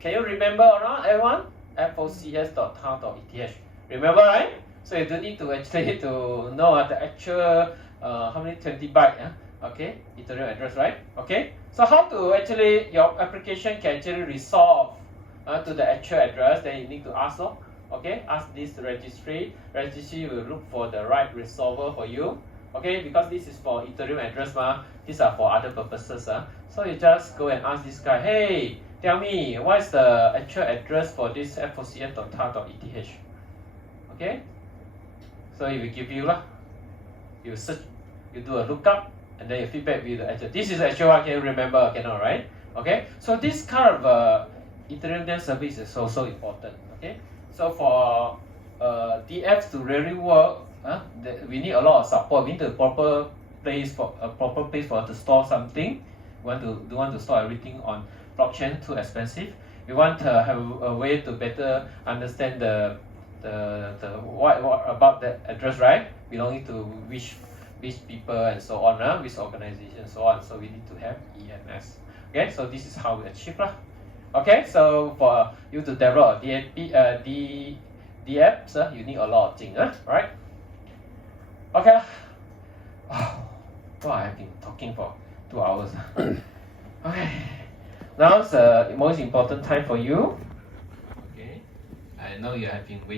Can you remember or not, everyone? focs.tar.eth. Remember, right? So you don't need to actually to know the actual how many 20 byte, okay, Ethereum address, right? Okay. So how to actually your application can actually resolve to the actual address? Then you need to ask, Okay, ask this registry. Registry will look for the right resolver for you. Okay, because this is for Ethereum address these are for other purposes So you just go and ask this guy, hey, tell me what is the actual address for this focf.tar.eth. Okay, so it will give you you search, you do a lookup, and then you feedback with the actual. This is the actual one. Can you remember? Cannot, right? Okay, so this kind of Ethereum DApp service is also important. Okay, so for DFs to really work, we need a lot of support. We need a proper place for to store something. We don't want to store everything on blockchain, too expensive. We want to have a way to better understand the what about that address, right? Belonging to which people and so on, which organization and so on. So we need to have EMS. Okay, so this is how we achieve Okay, so for you to develop DApps, you need a lot of things, right? Okay. Wow, I've been talking for 2 hours. Okay. Now it's the most important time for you. Okay. I know you have been waiting.